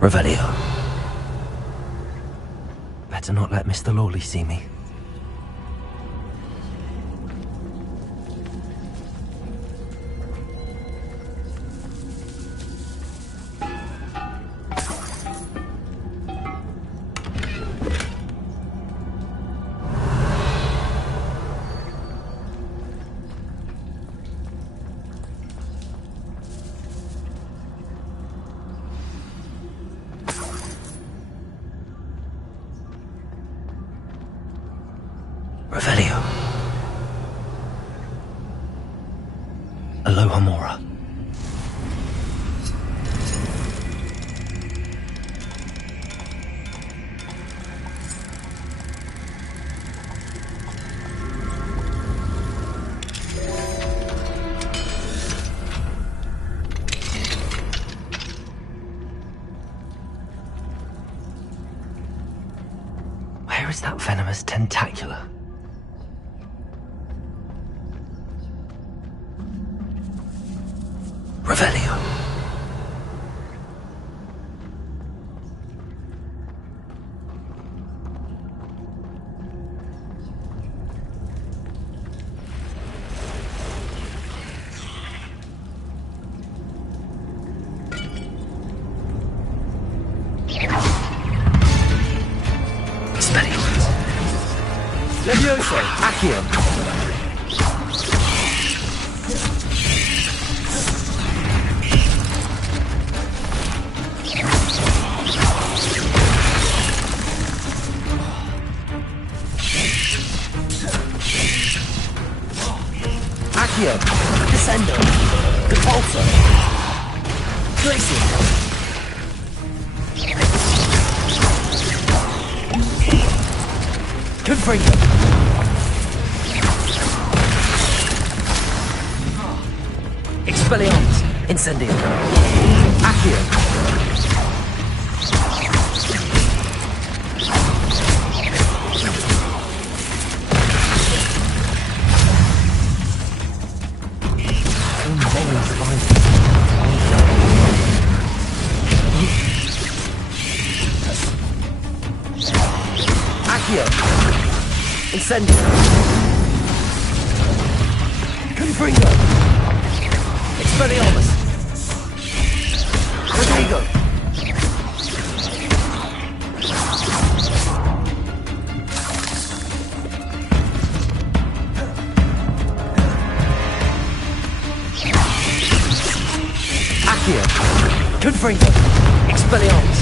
Revelio. Better not let Mr. Lawley see me. Revelio. Aloha Mora. Where is that venomous tentacular? Revelio. Levioso, Accio. Accio. Descendo. Repulsor. Glacier. Confringo. Expelliarmus. Incendio. Accio. Accio. Incendio. Confringo. Expelliarmus. Rodrigo. Accio. Confringo. Expelliarmus.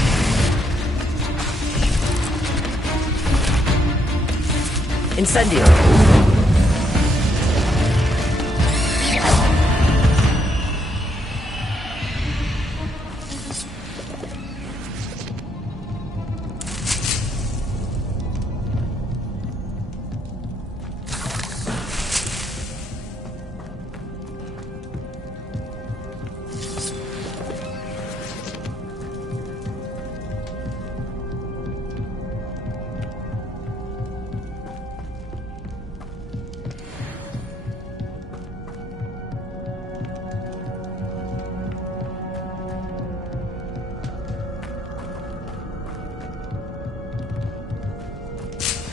Incendio.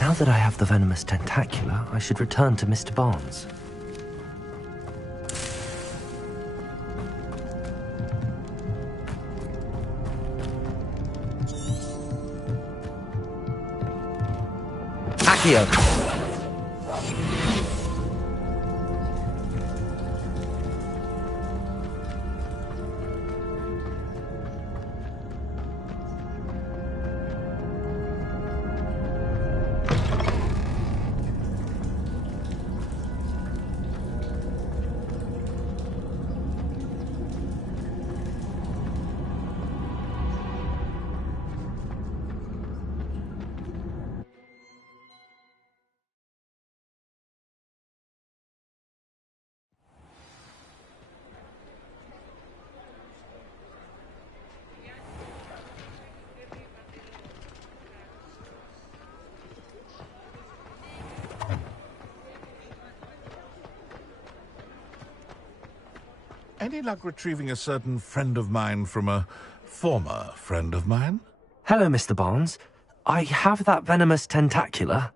Now that I have the venomous tentacula, I should return to Mr. Barnes. Accio. Any luck retrieving a certain friend of mine from a former friend of mine? Hello, Mr. Barnes. I have that venomous tentacula.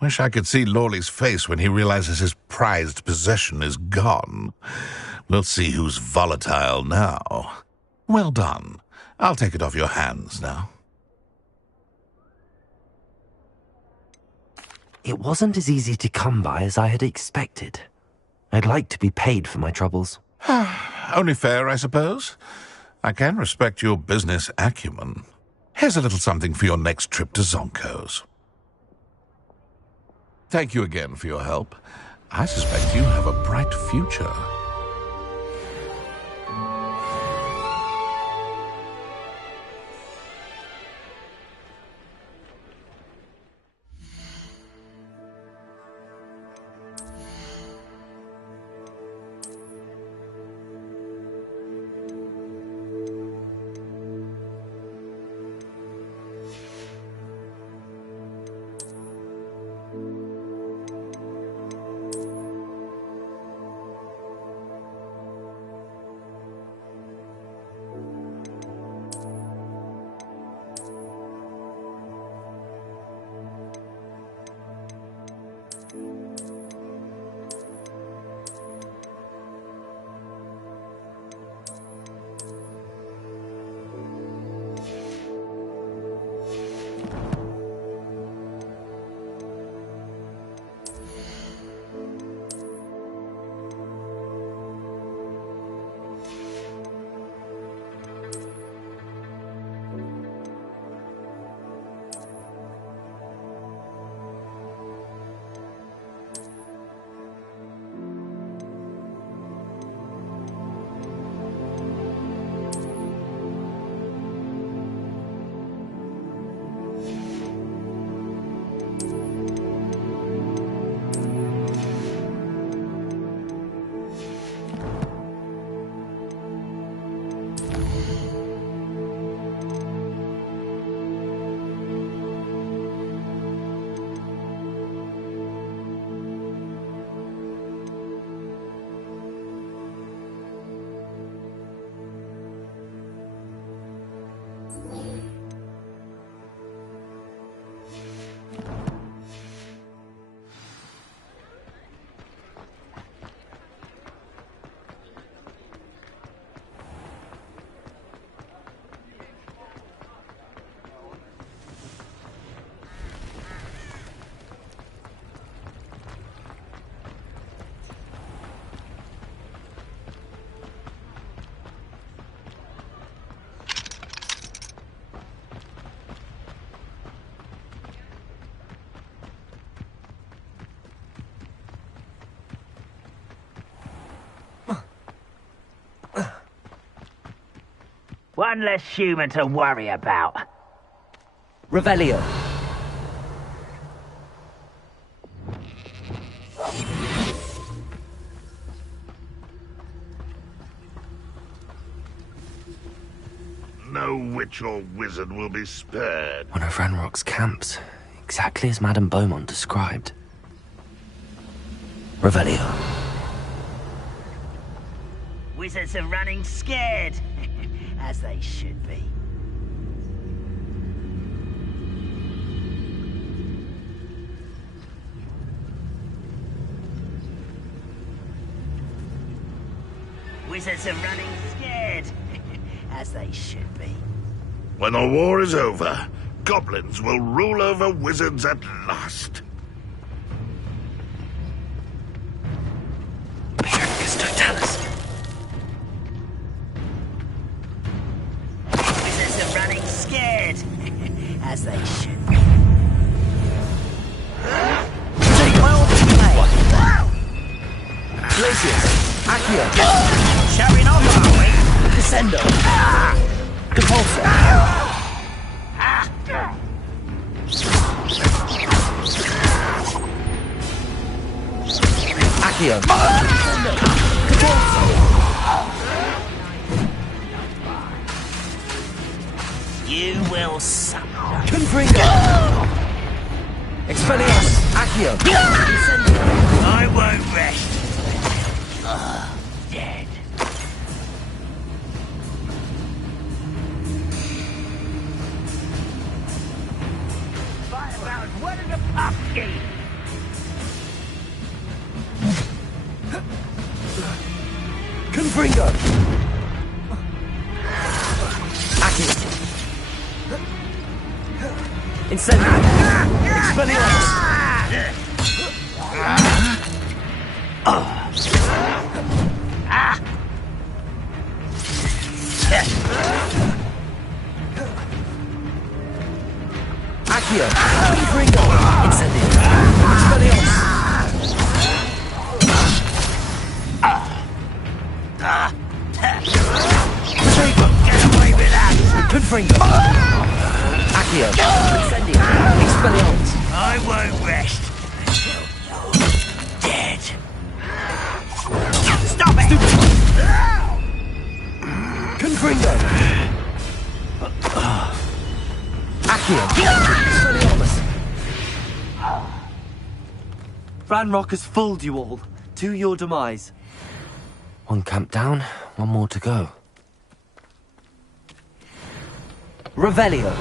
Wish I could see Lawley's face when he realizes his prized possession is gone. We'll see who's volatile now. Well done. I'll take it off your hands now. It wasn't as easy to come by as I had expected. I'd like to be paid for my troubles. Only fair, I suppose. I can respect your business acumen. Here's a little something for your next trip to Zonko's. Thank you again for your help. I suspect you have a bright future. One less human to worry about. Revelio. No witch or wizard will be spared. One of Ranrock's camps, exactly as Madame Beaumont described. Revelio. Wizards are running scared, as they should be. Wizards are running scared, as they should be. When the war is over, goblins will rule over wizards at last. Wizards are running scared, as they should be. Take my order. Glacius. Accio. Showing off, are we? Descendo. Depulso. Accio. Depulso. You will suffer. Confringo. Expelliarmus. Accio. I won't rest. Dead. Fight about one of the pumpkin. Confringo. Accio. Incendio. Expelliarmus. Accio. Confringo. Incendio. Expelliarmus. Get away with that. Confringo. Accio. Incendio. Expelliarmus. I won't rest. Dead. Stop it! Confringo. Accio. Expelliarmus. Ranrock has fooled you all. To your demise. One camp down, one more to go. Revelio.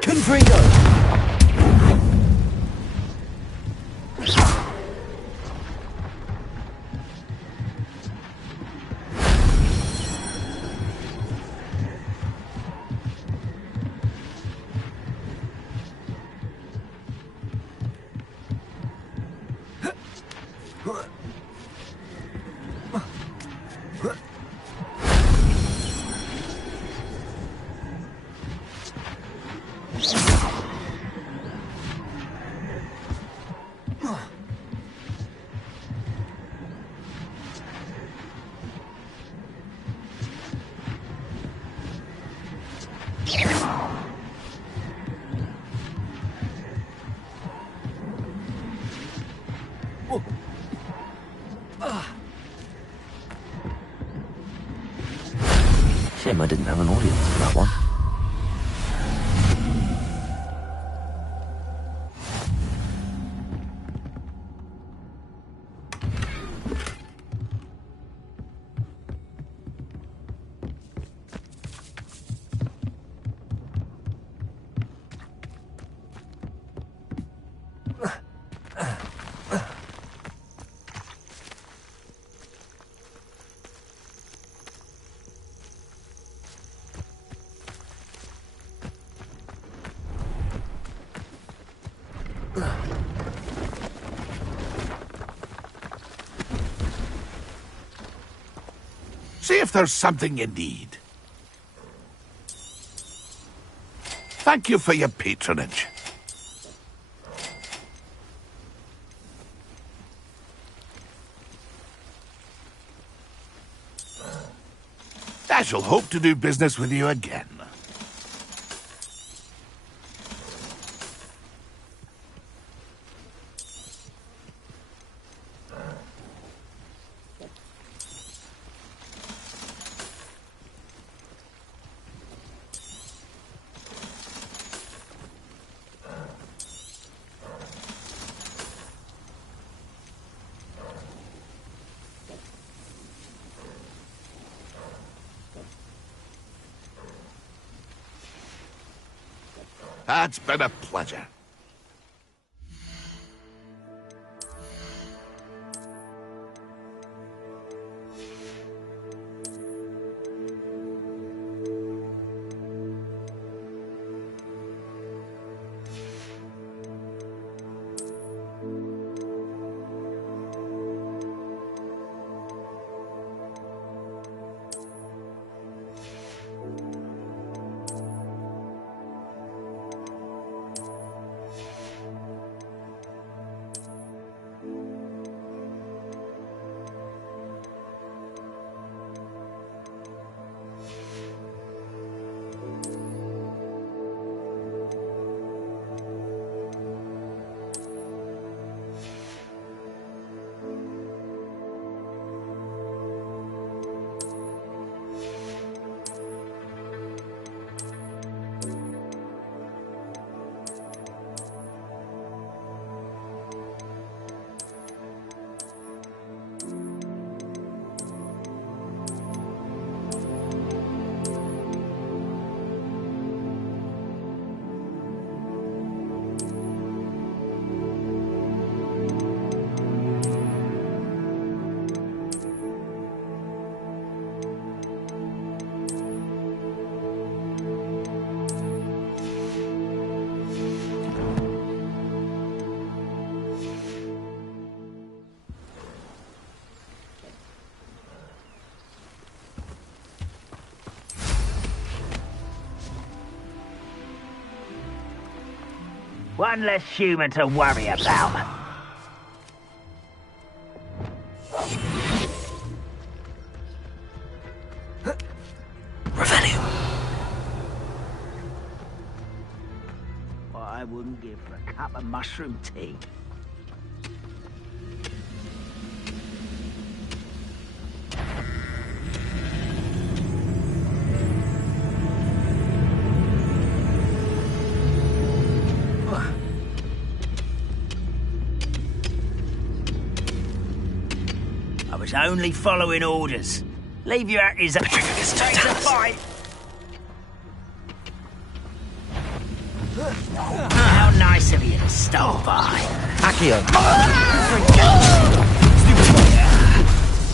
Confringo. Shame I didn't have an audience for that one. See if there's something you need. Thank you for your patronage. I shall hope to do business with you again. It's been a pleasure. One less human to worry about. Revelio. What I wouldn't give for a cup of mushroom tea. I was only following orders. Leave your actors up to the fight. How nice of you to stop by. Accio.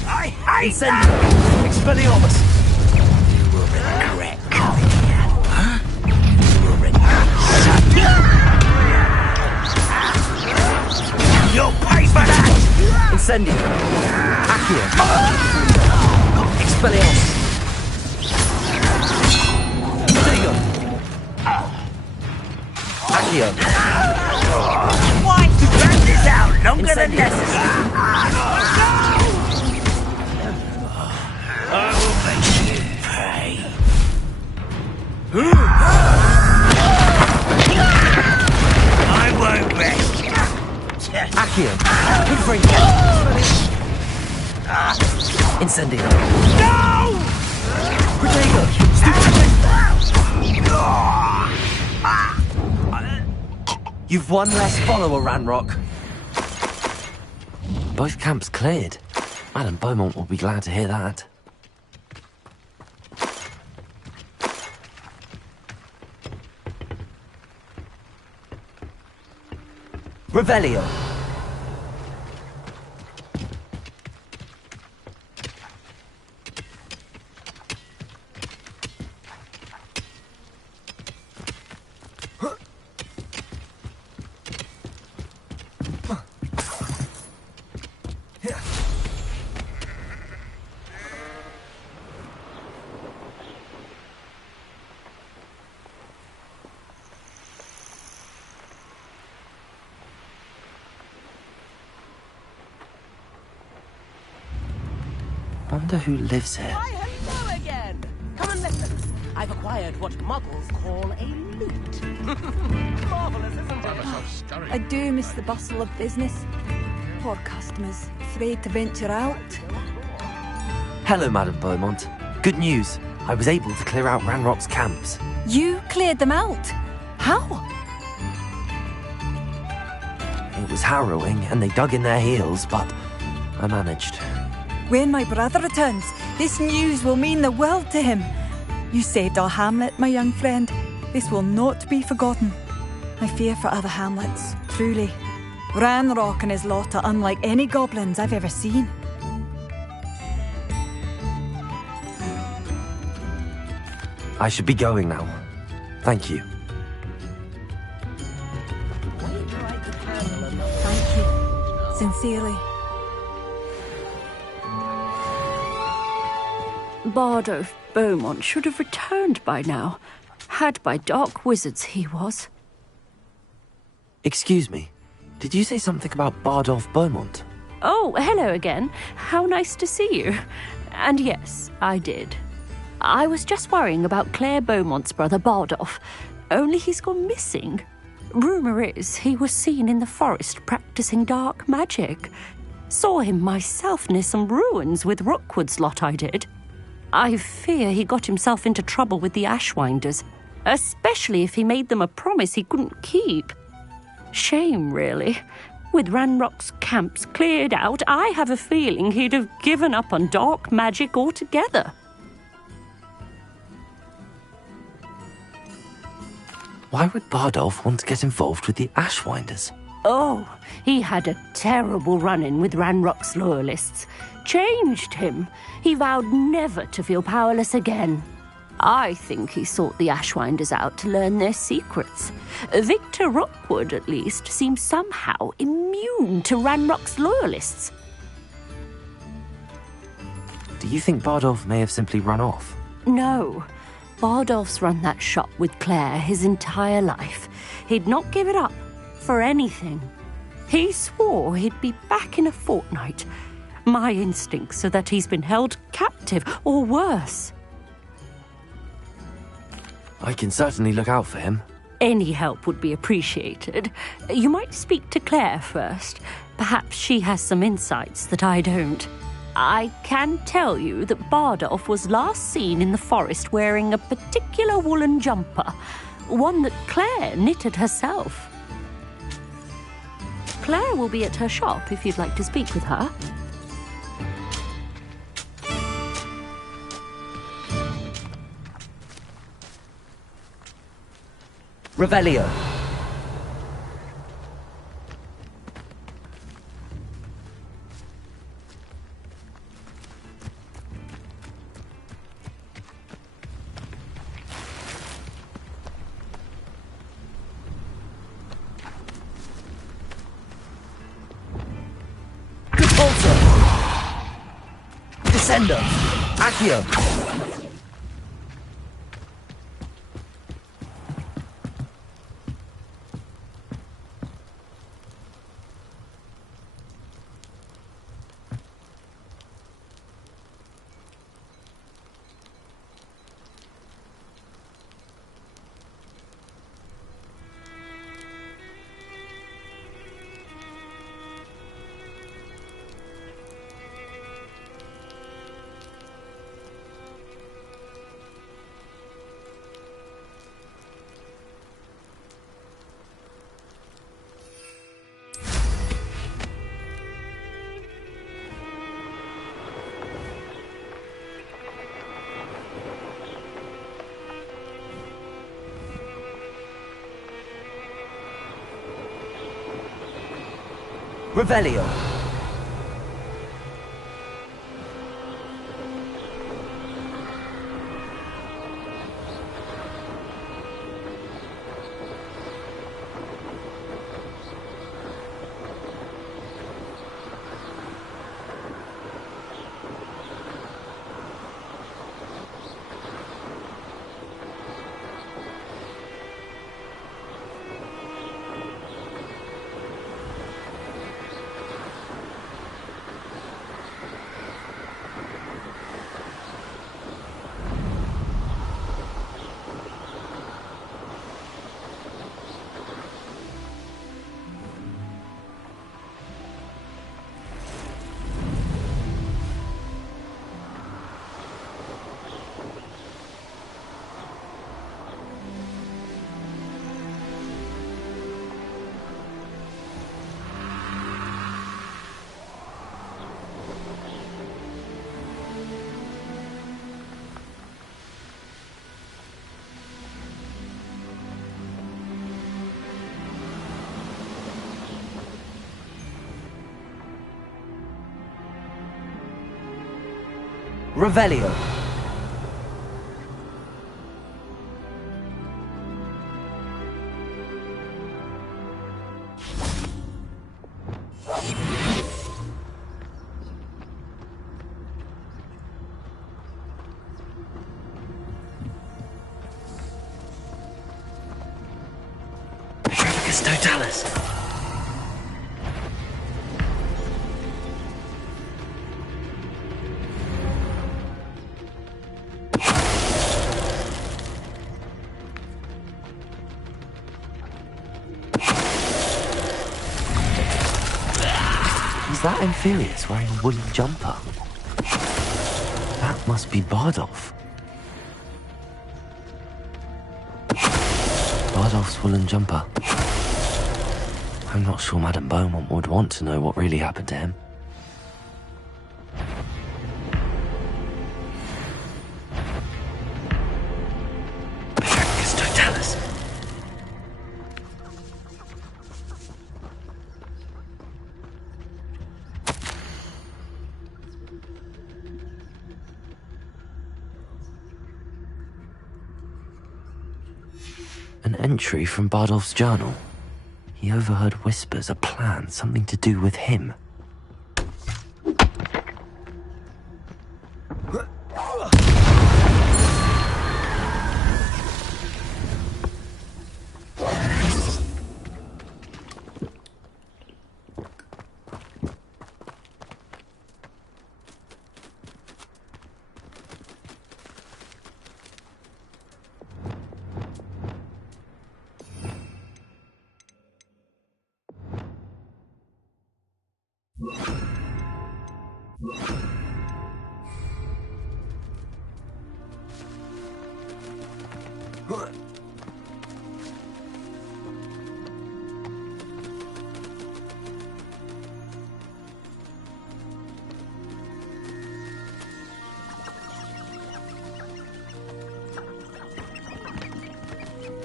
I hate that! Expelliarmus. You will regret coming here. Huh? You will regret. You'll pay for that! Incendio. Accio. Expelliarmus. Protego. Accio. Why to drag this out longer than necessary? I will make you pay. I won't rest. Accio. Confringo. Incendio. No! Protego. You've one less follower, Ranrock. Both camps cleared. Madame Beaumont will be glad to hear that. Revelio. wonder who lives here. Why, hello again! Come and listen. I've acquired what muggles call a lute. Marvelous, isn't it? I do miss the bustle of business. Poor customers, afraid to venture out. Hello, Madame Beaumont. Good news. I was able to clear out Ranrock's camps. You cleared them out? How? It was harrowing, and they dug in their heels, but I managed. When my brother returns, this news will mean the world to him. You saved our hamlet, my young friend. This will not be forgotten. I fear for other hamlets, truly. Ranrock and his lot are unlike any goblins I've ever seen. I should be going now. Thank you. Thank you. Sincerely. Bardolph Beaumont should have returned by now. Had by dark wizards he was. Excuse me. Did you say something about Bardolph Beaumont? Oh, hello again. How nice to see you. And yes, I did. I was just worrying about Claire Beaumont's brother Bardolph. Only he's gone missing. Rumour is he was seen in the forest practicing dark magic. Saw him myself near some ruins with Rookwood's lot I did. I fear he got himself into trouble with the Ashwinders, especially if he made them a promise he couldn't keep. Shame, really. With Ranrock's camps cleared out, I have a feeling he'd have given up on dark magic altogether. Why would Bardolph want to get involved with the Ashwinders? Oh, he had a terrible run-in with Ranrock's loyalists. Changed him. He vowed never to feel powerless again. I think he sought the Ashwinders out to learn their secrets. Victor Rookwood, at least, seems somehow immune to Ranrock's loyalists. Do you think Bardolph may have simply run off? No. Bardolph's run that shop with Claire his entire life. He'd not give it up for anything. He swore he'd be back in a fortnight. My instincts are that he's been held captive, or worse. I can certainly look out for him. Any help would be appreciated. You might speak to Claire first. Perhaps she has some insights that I don't. I can tell you that Bardolph was last seen in the forest wearing a particular woolen jumper, one that Claire knitted herself. Claire will be at her shop if you'd like to speak with her. Revelio. Descendo. Accio. Revelio. Revelio. Totalis. Is that Inferius wearing a woolen jumper? That must be Bardolph. Bardolph's woolen jumper. I'm not sure Madame Beaumont would want to know what really happened to him. Petrarchus Totalis. An entry from Bardolph's journal. He overheard whispers, a plan, something to do with him.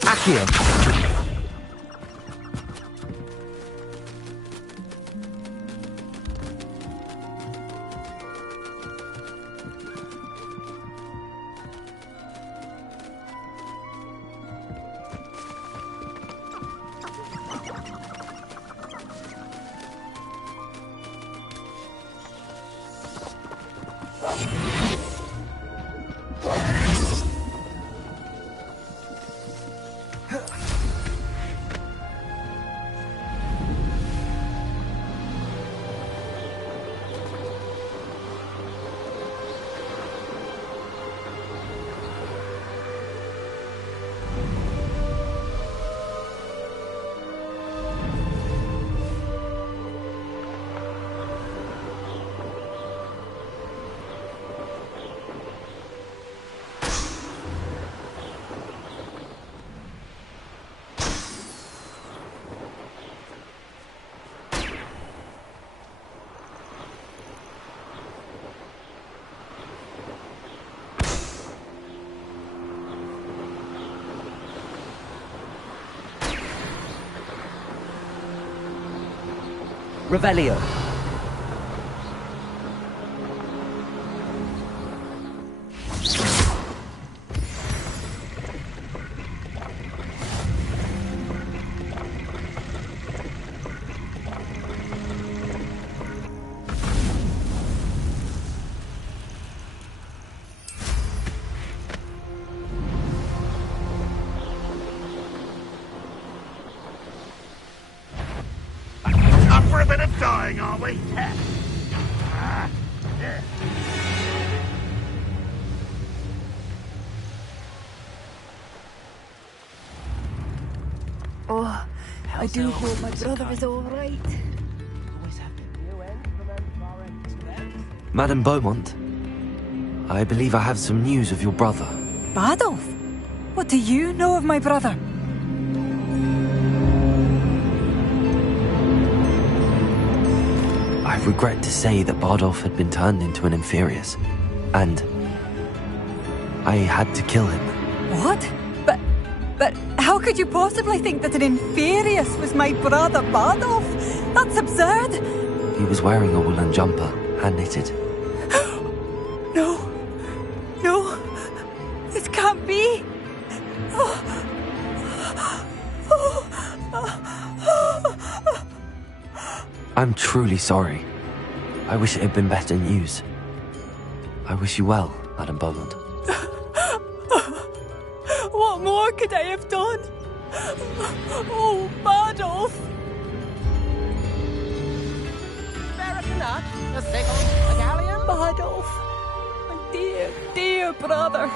Accio. Revelio. For a bit of dying, are we? Oh, I do hope my brother is all right. Madame Beaumont, I believe I have some news of your brother. Bardolph? What do you know of my brother? I regret to say that Bardolph had been turned into an Inferius, and I had to kill him. What? But how could you possibly think that an Inferius was my brother Bardolph? That's absurd! He was wearing a woolen jumper, hand-knitted. No, I'm truly sorry. I wish it had been better news. I wish you well, Madam Beaumont. What more could I have done? Oh, Bardolph! Spare a nut, a sickle, a galleon. Bardolph, my dear, dear brother.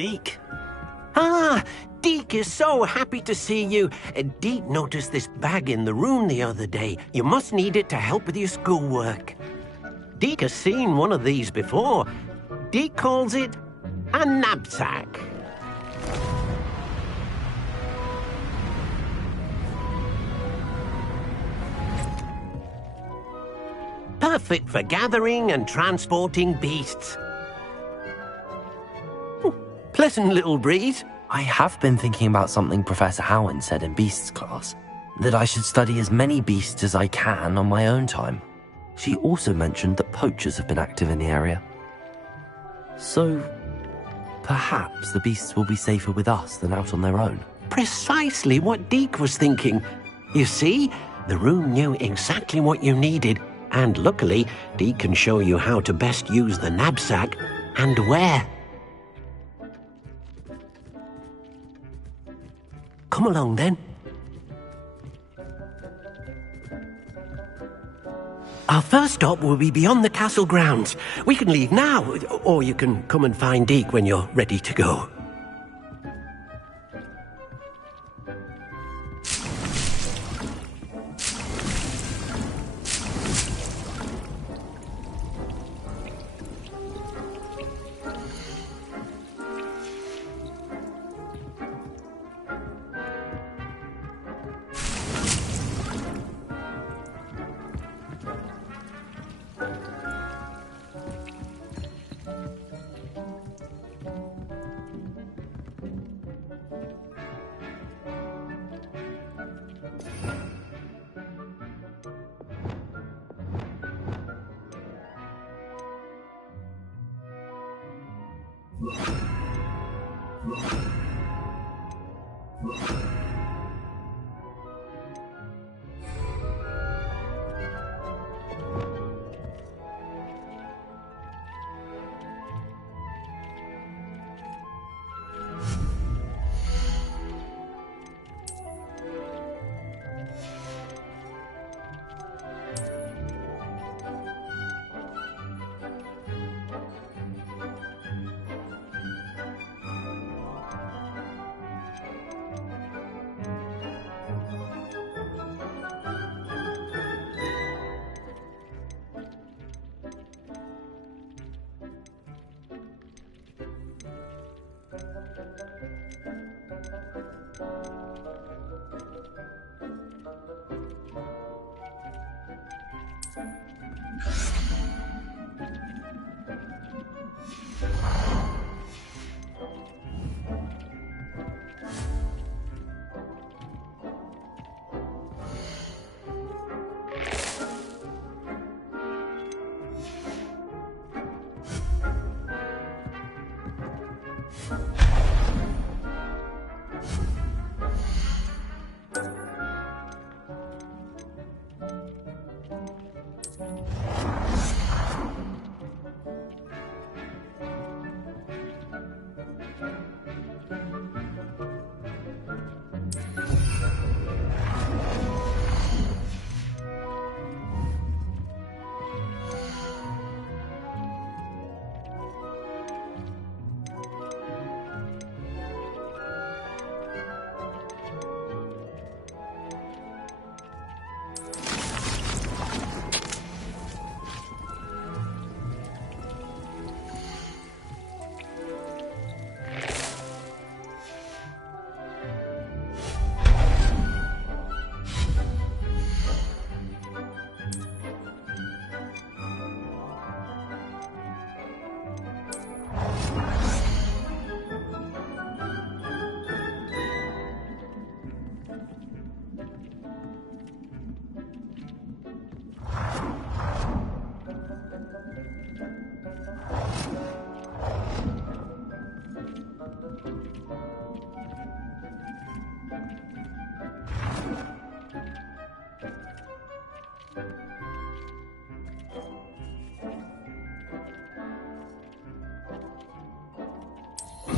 Deke. Ah, Deke is so happy to see you. Deke noticed this bag in the room the other day. You must need it to help with your schoolwork. Deke has seen one of these before. Deke calls it a knapsack. Perfect for gathering and transporting beasts. Pleasant little breeze. I have been thinking about something Professor Howard said in Beasts class, that I should study as many beasts as I can on my own time. She also mentioned that poachers have been active in the area. So, perhaps the beasts will be safer with us than out on their own. Precisely what Deke was thinking. You see, the room knew exactly what you needed, and luckily, Deke can show you how to best use the knapsack and where. Come along, then. Our first stop will be beyond the castle grounds. We can leave now, or you can come and find Deke when you're ready to go.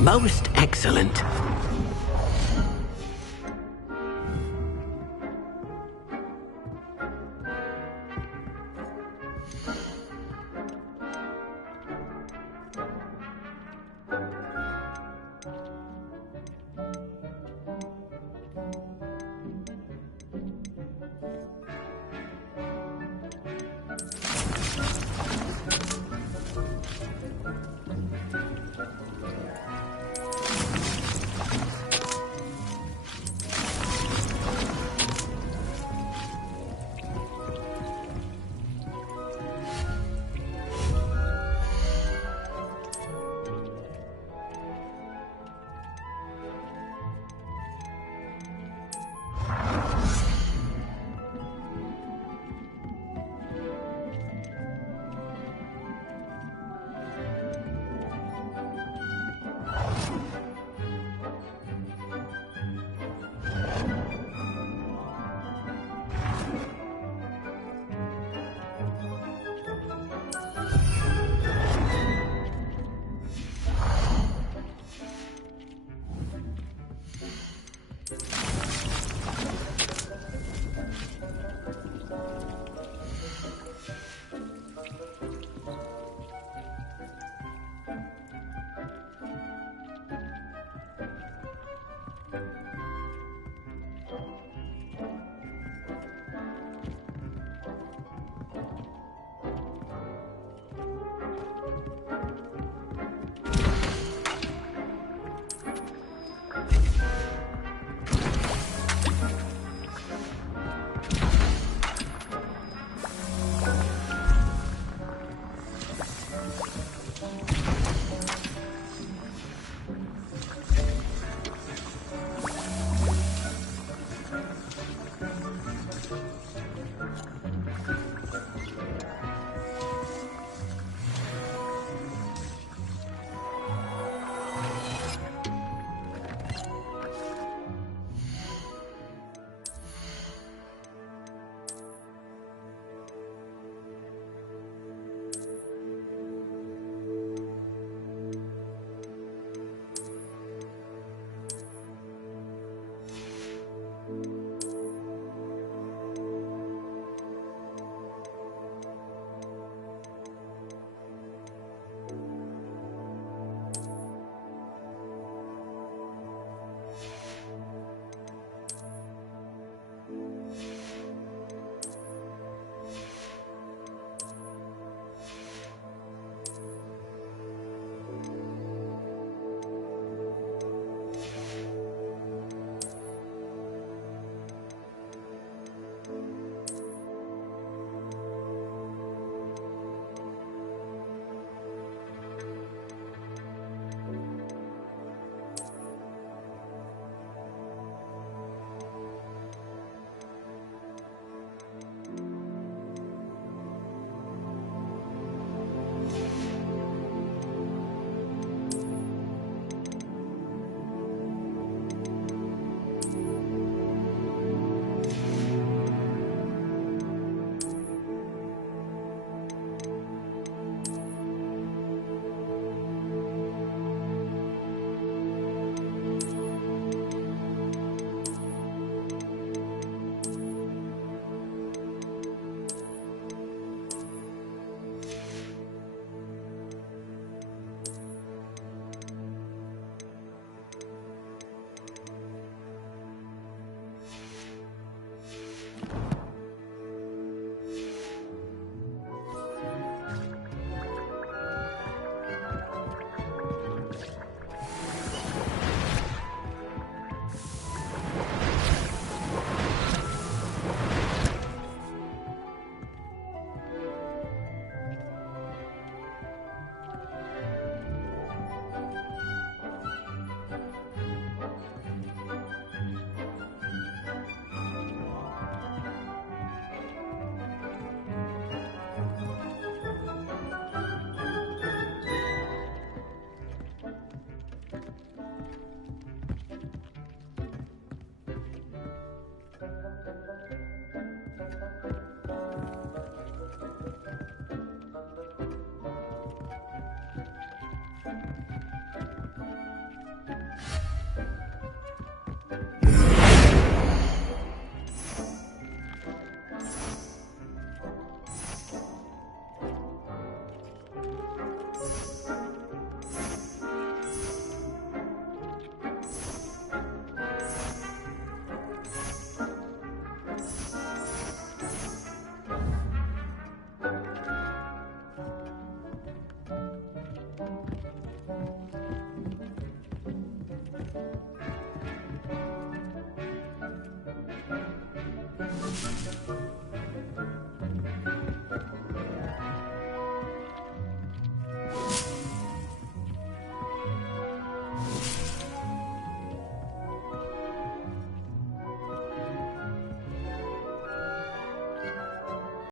Most excellent.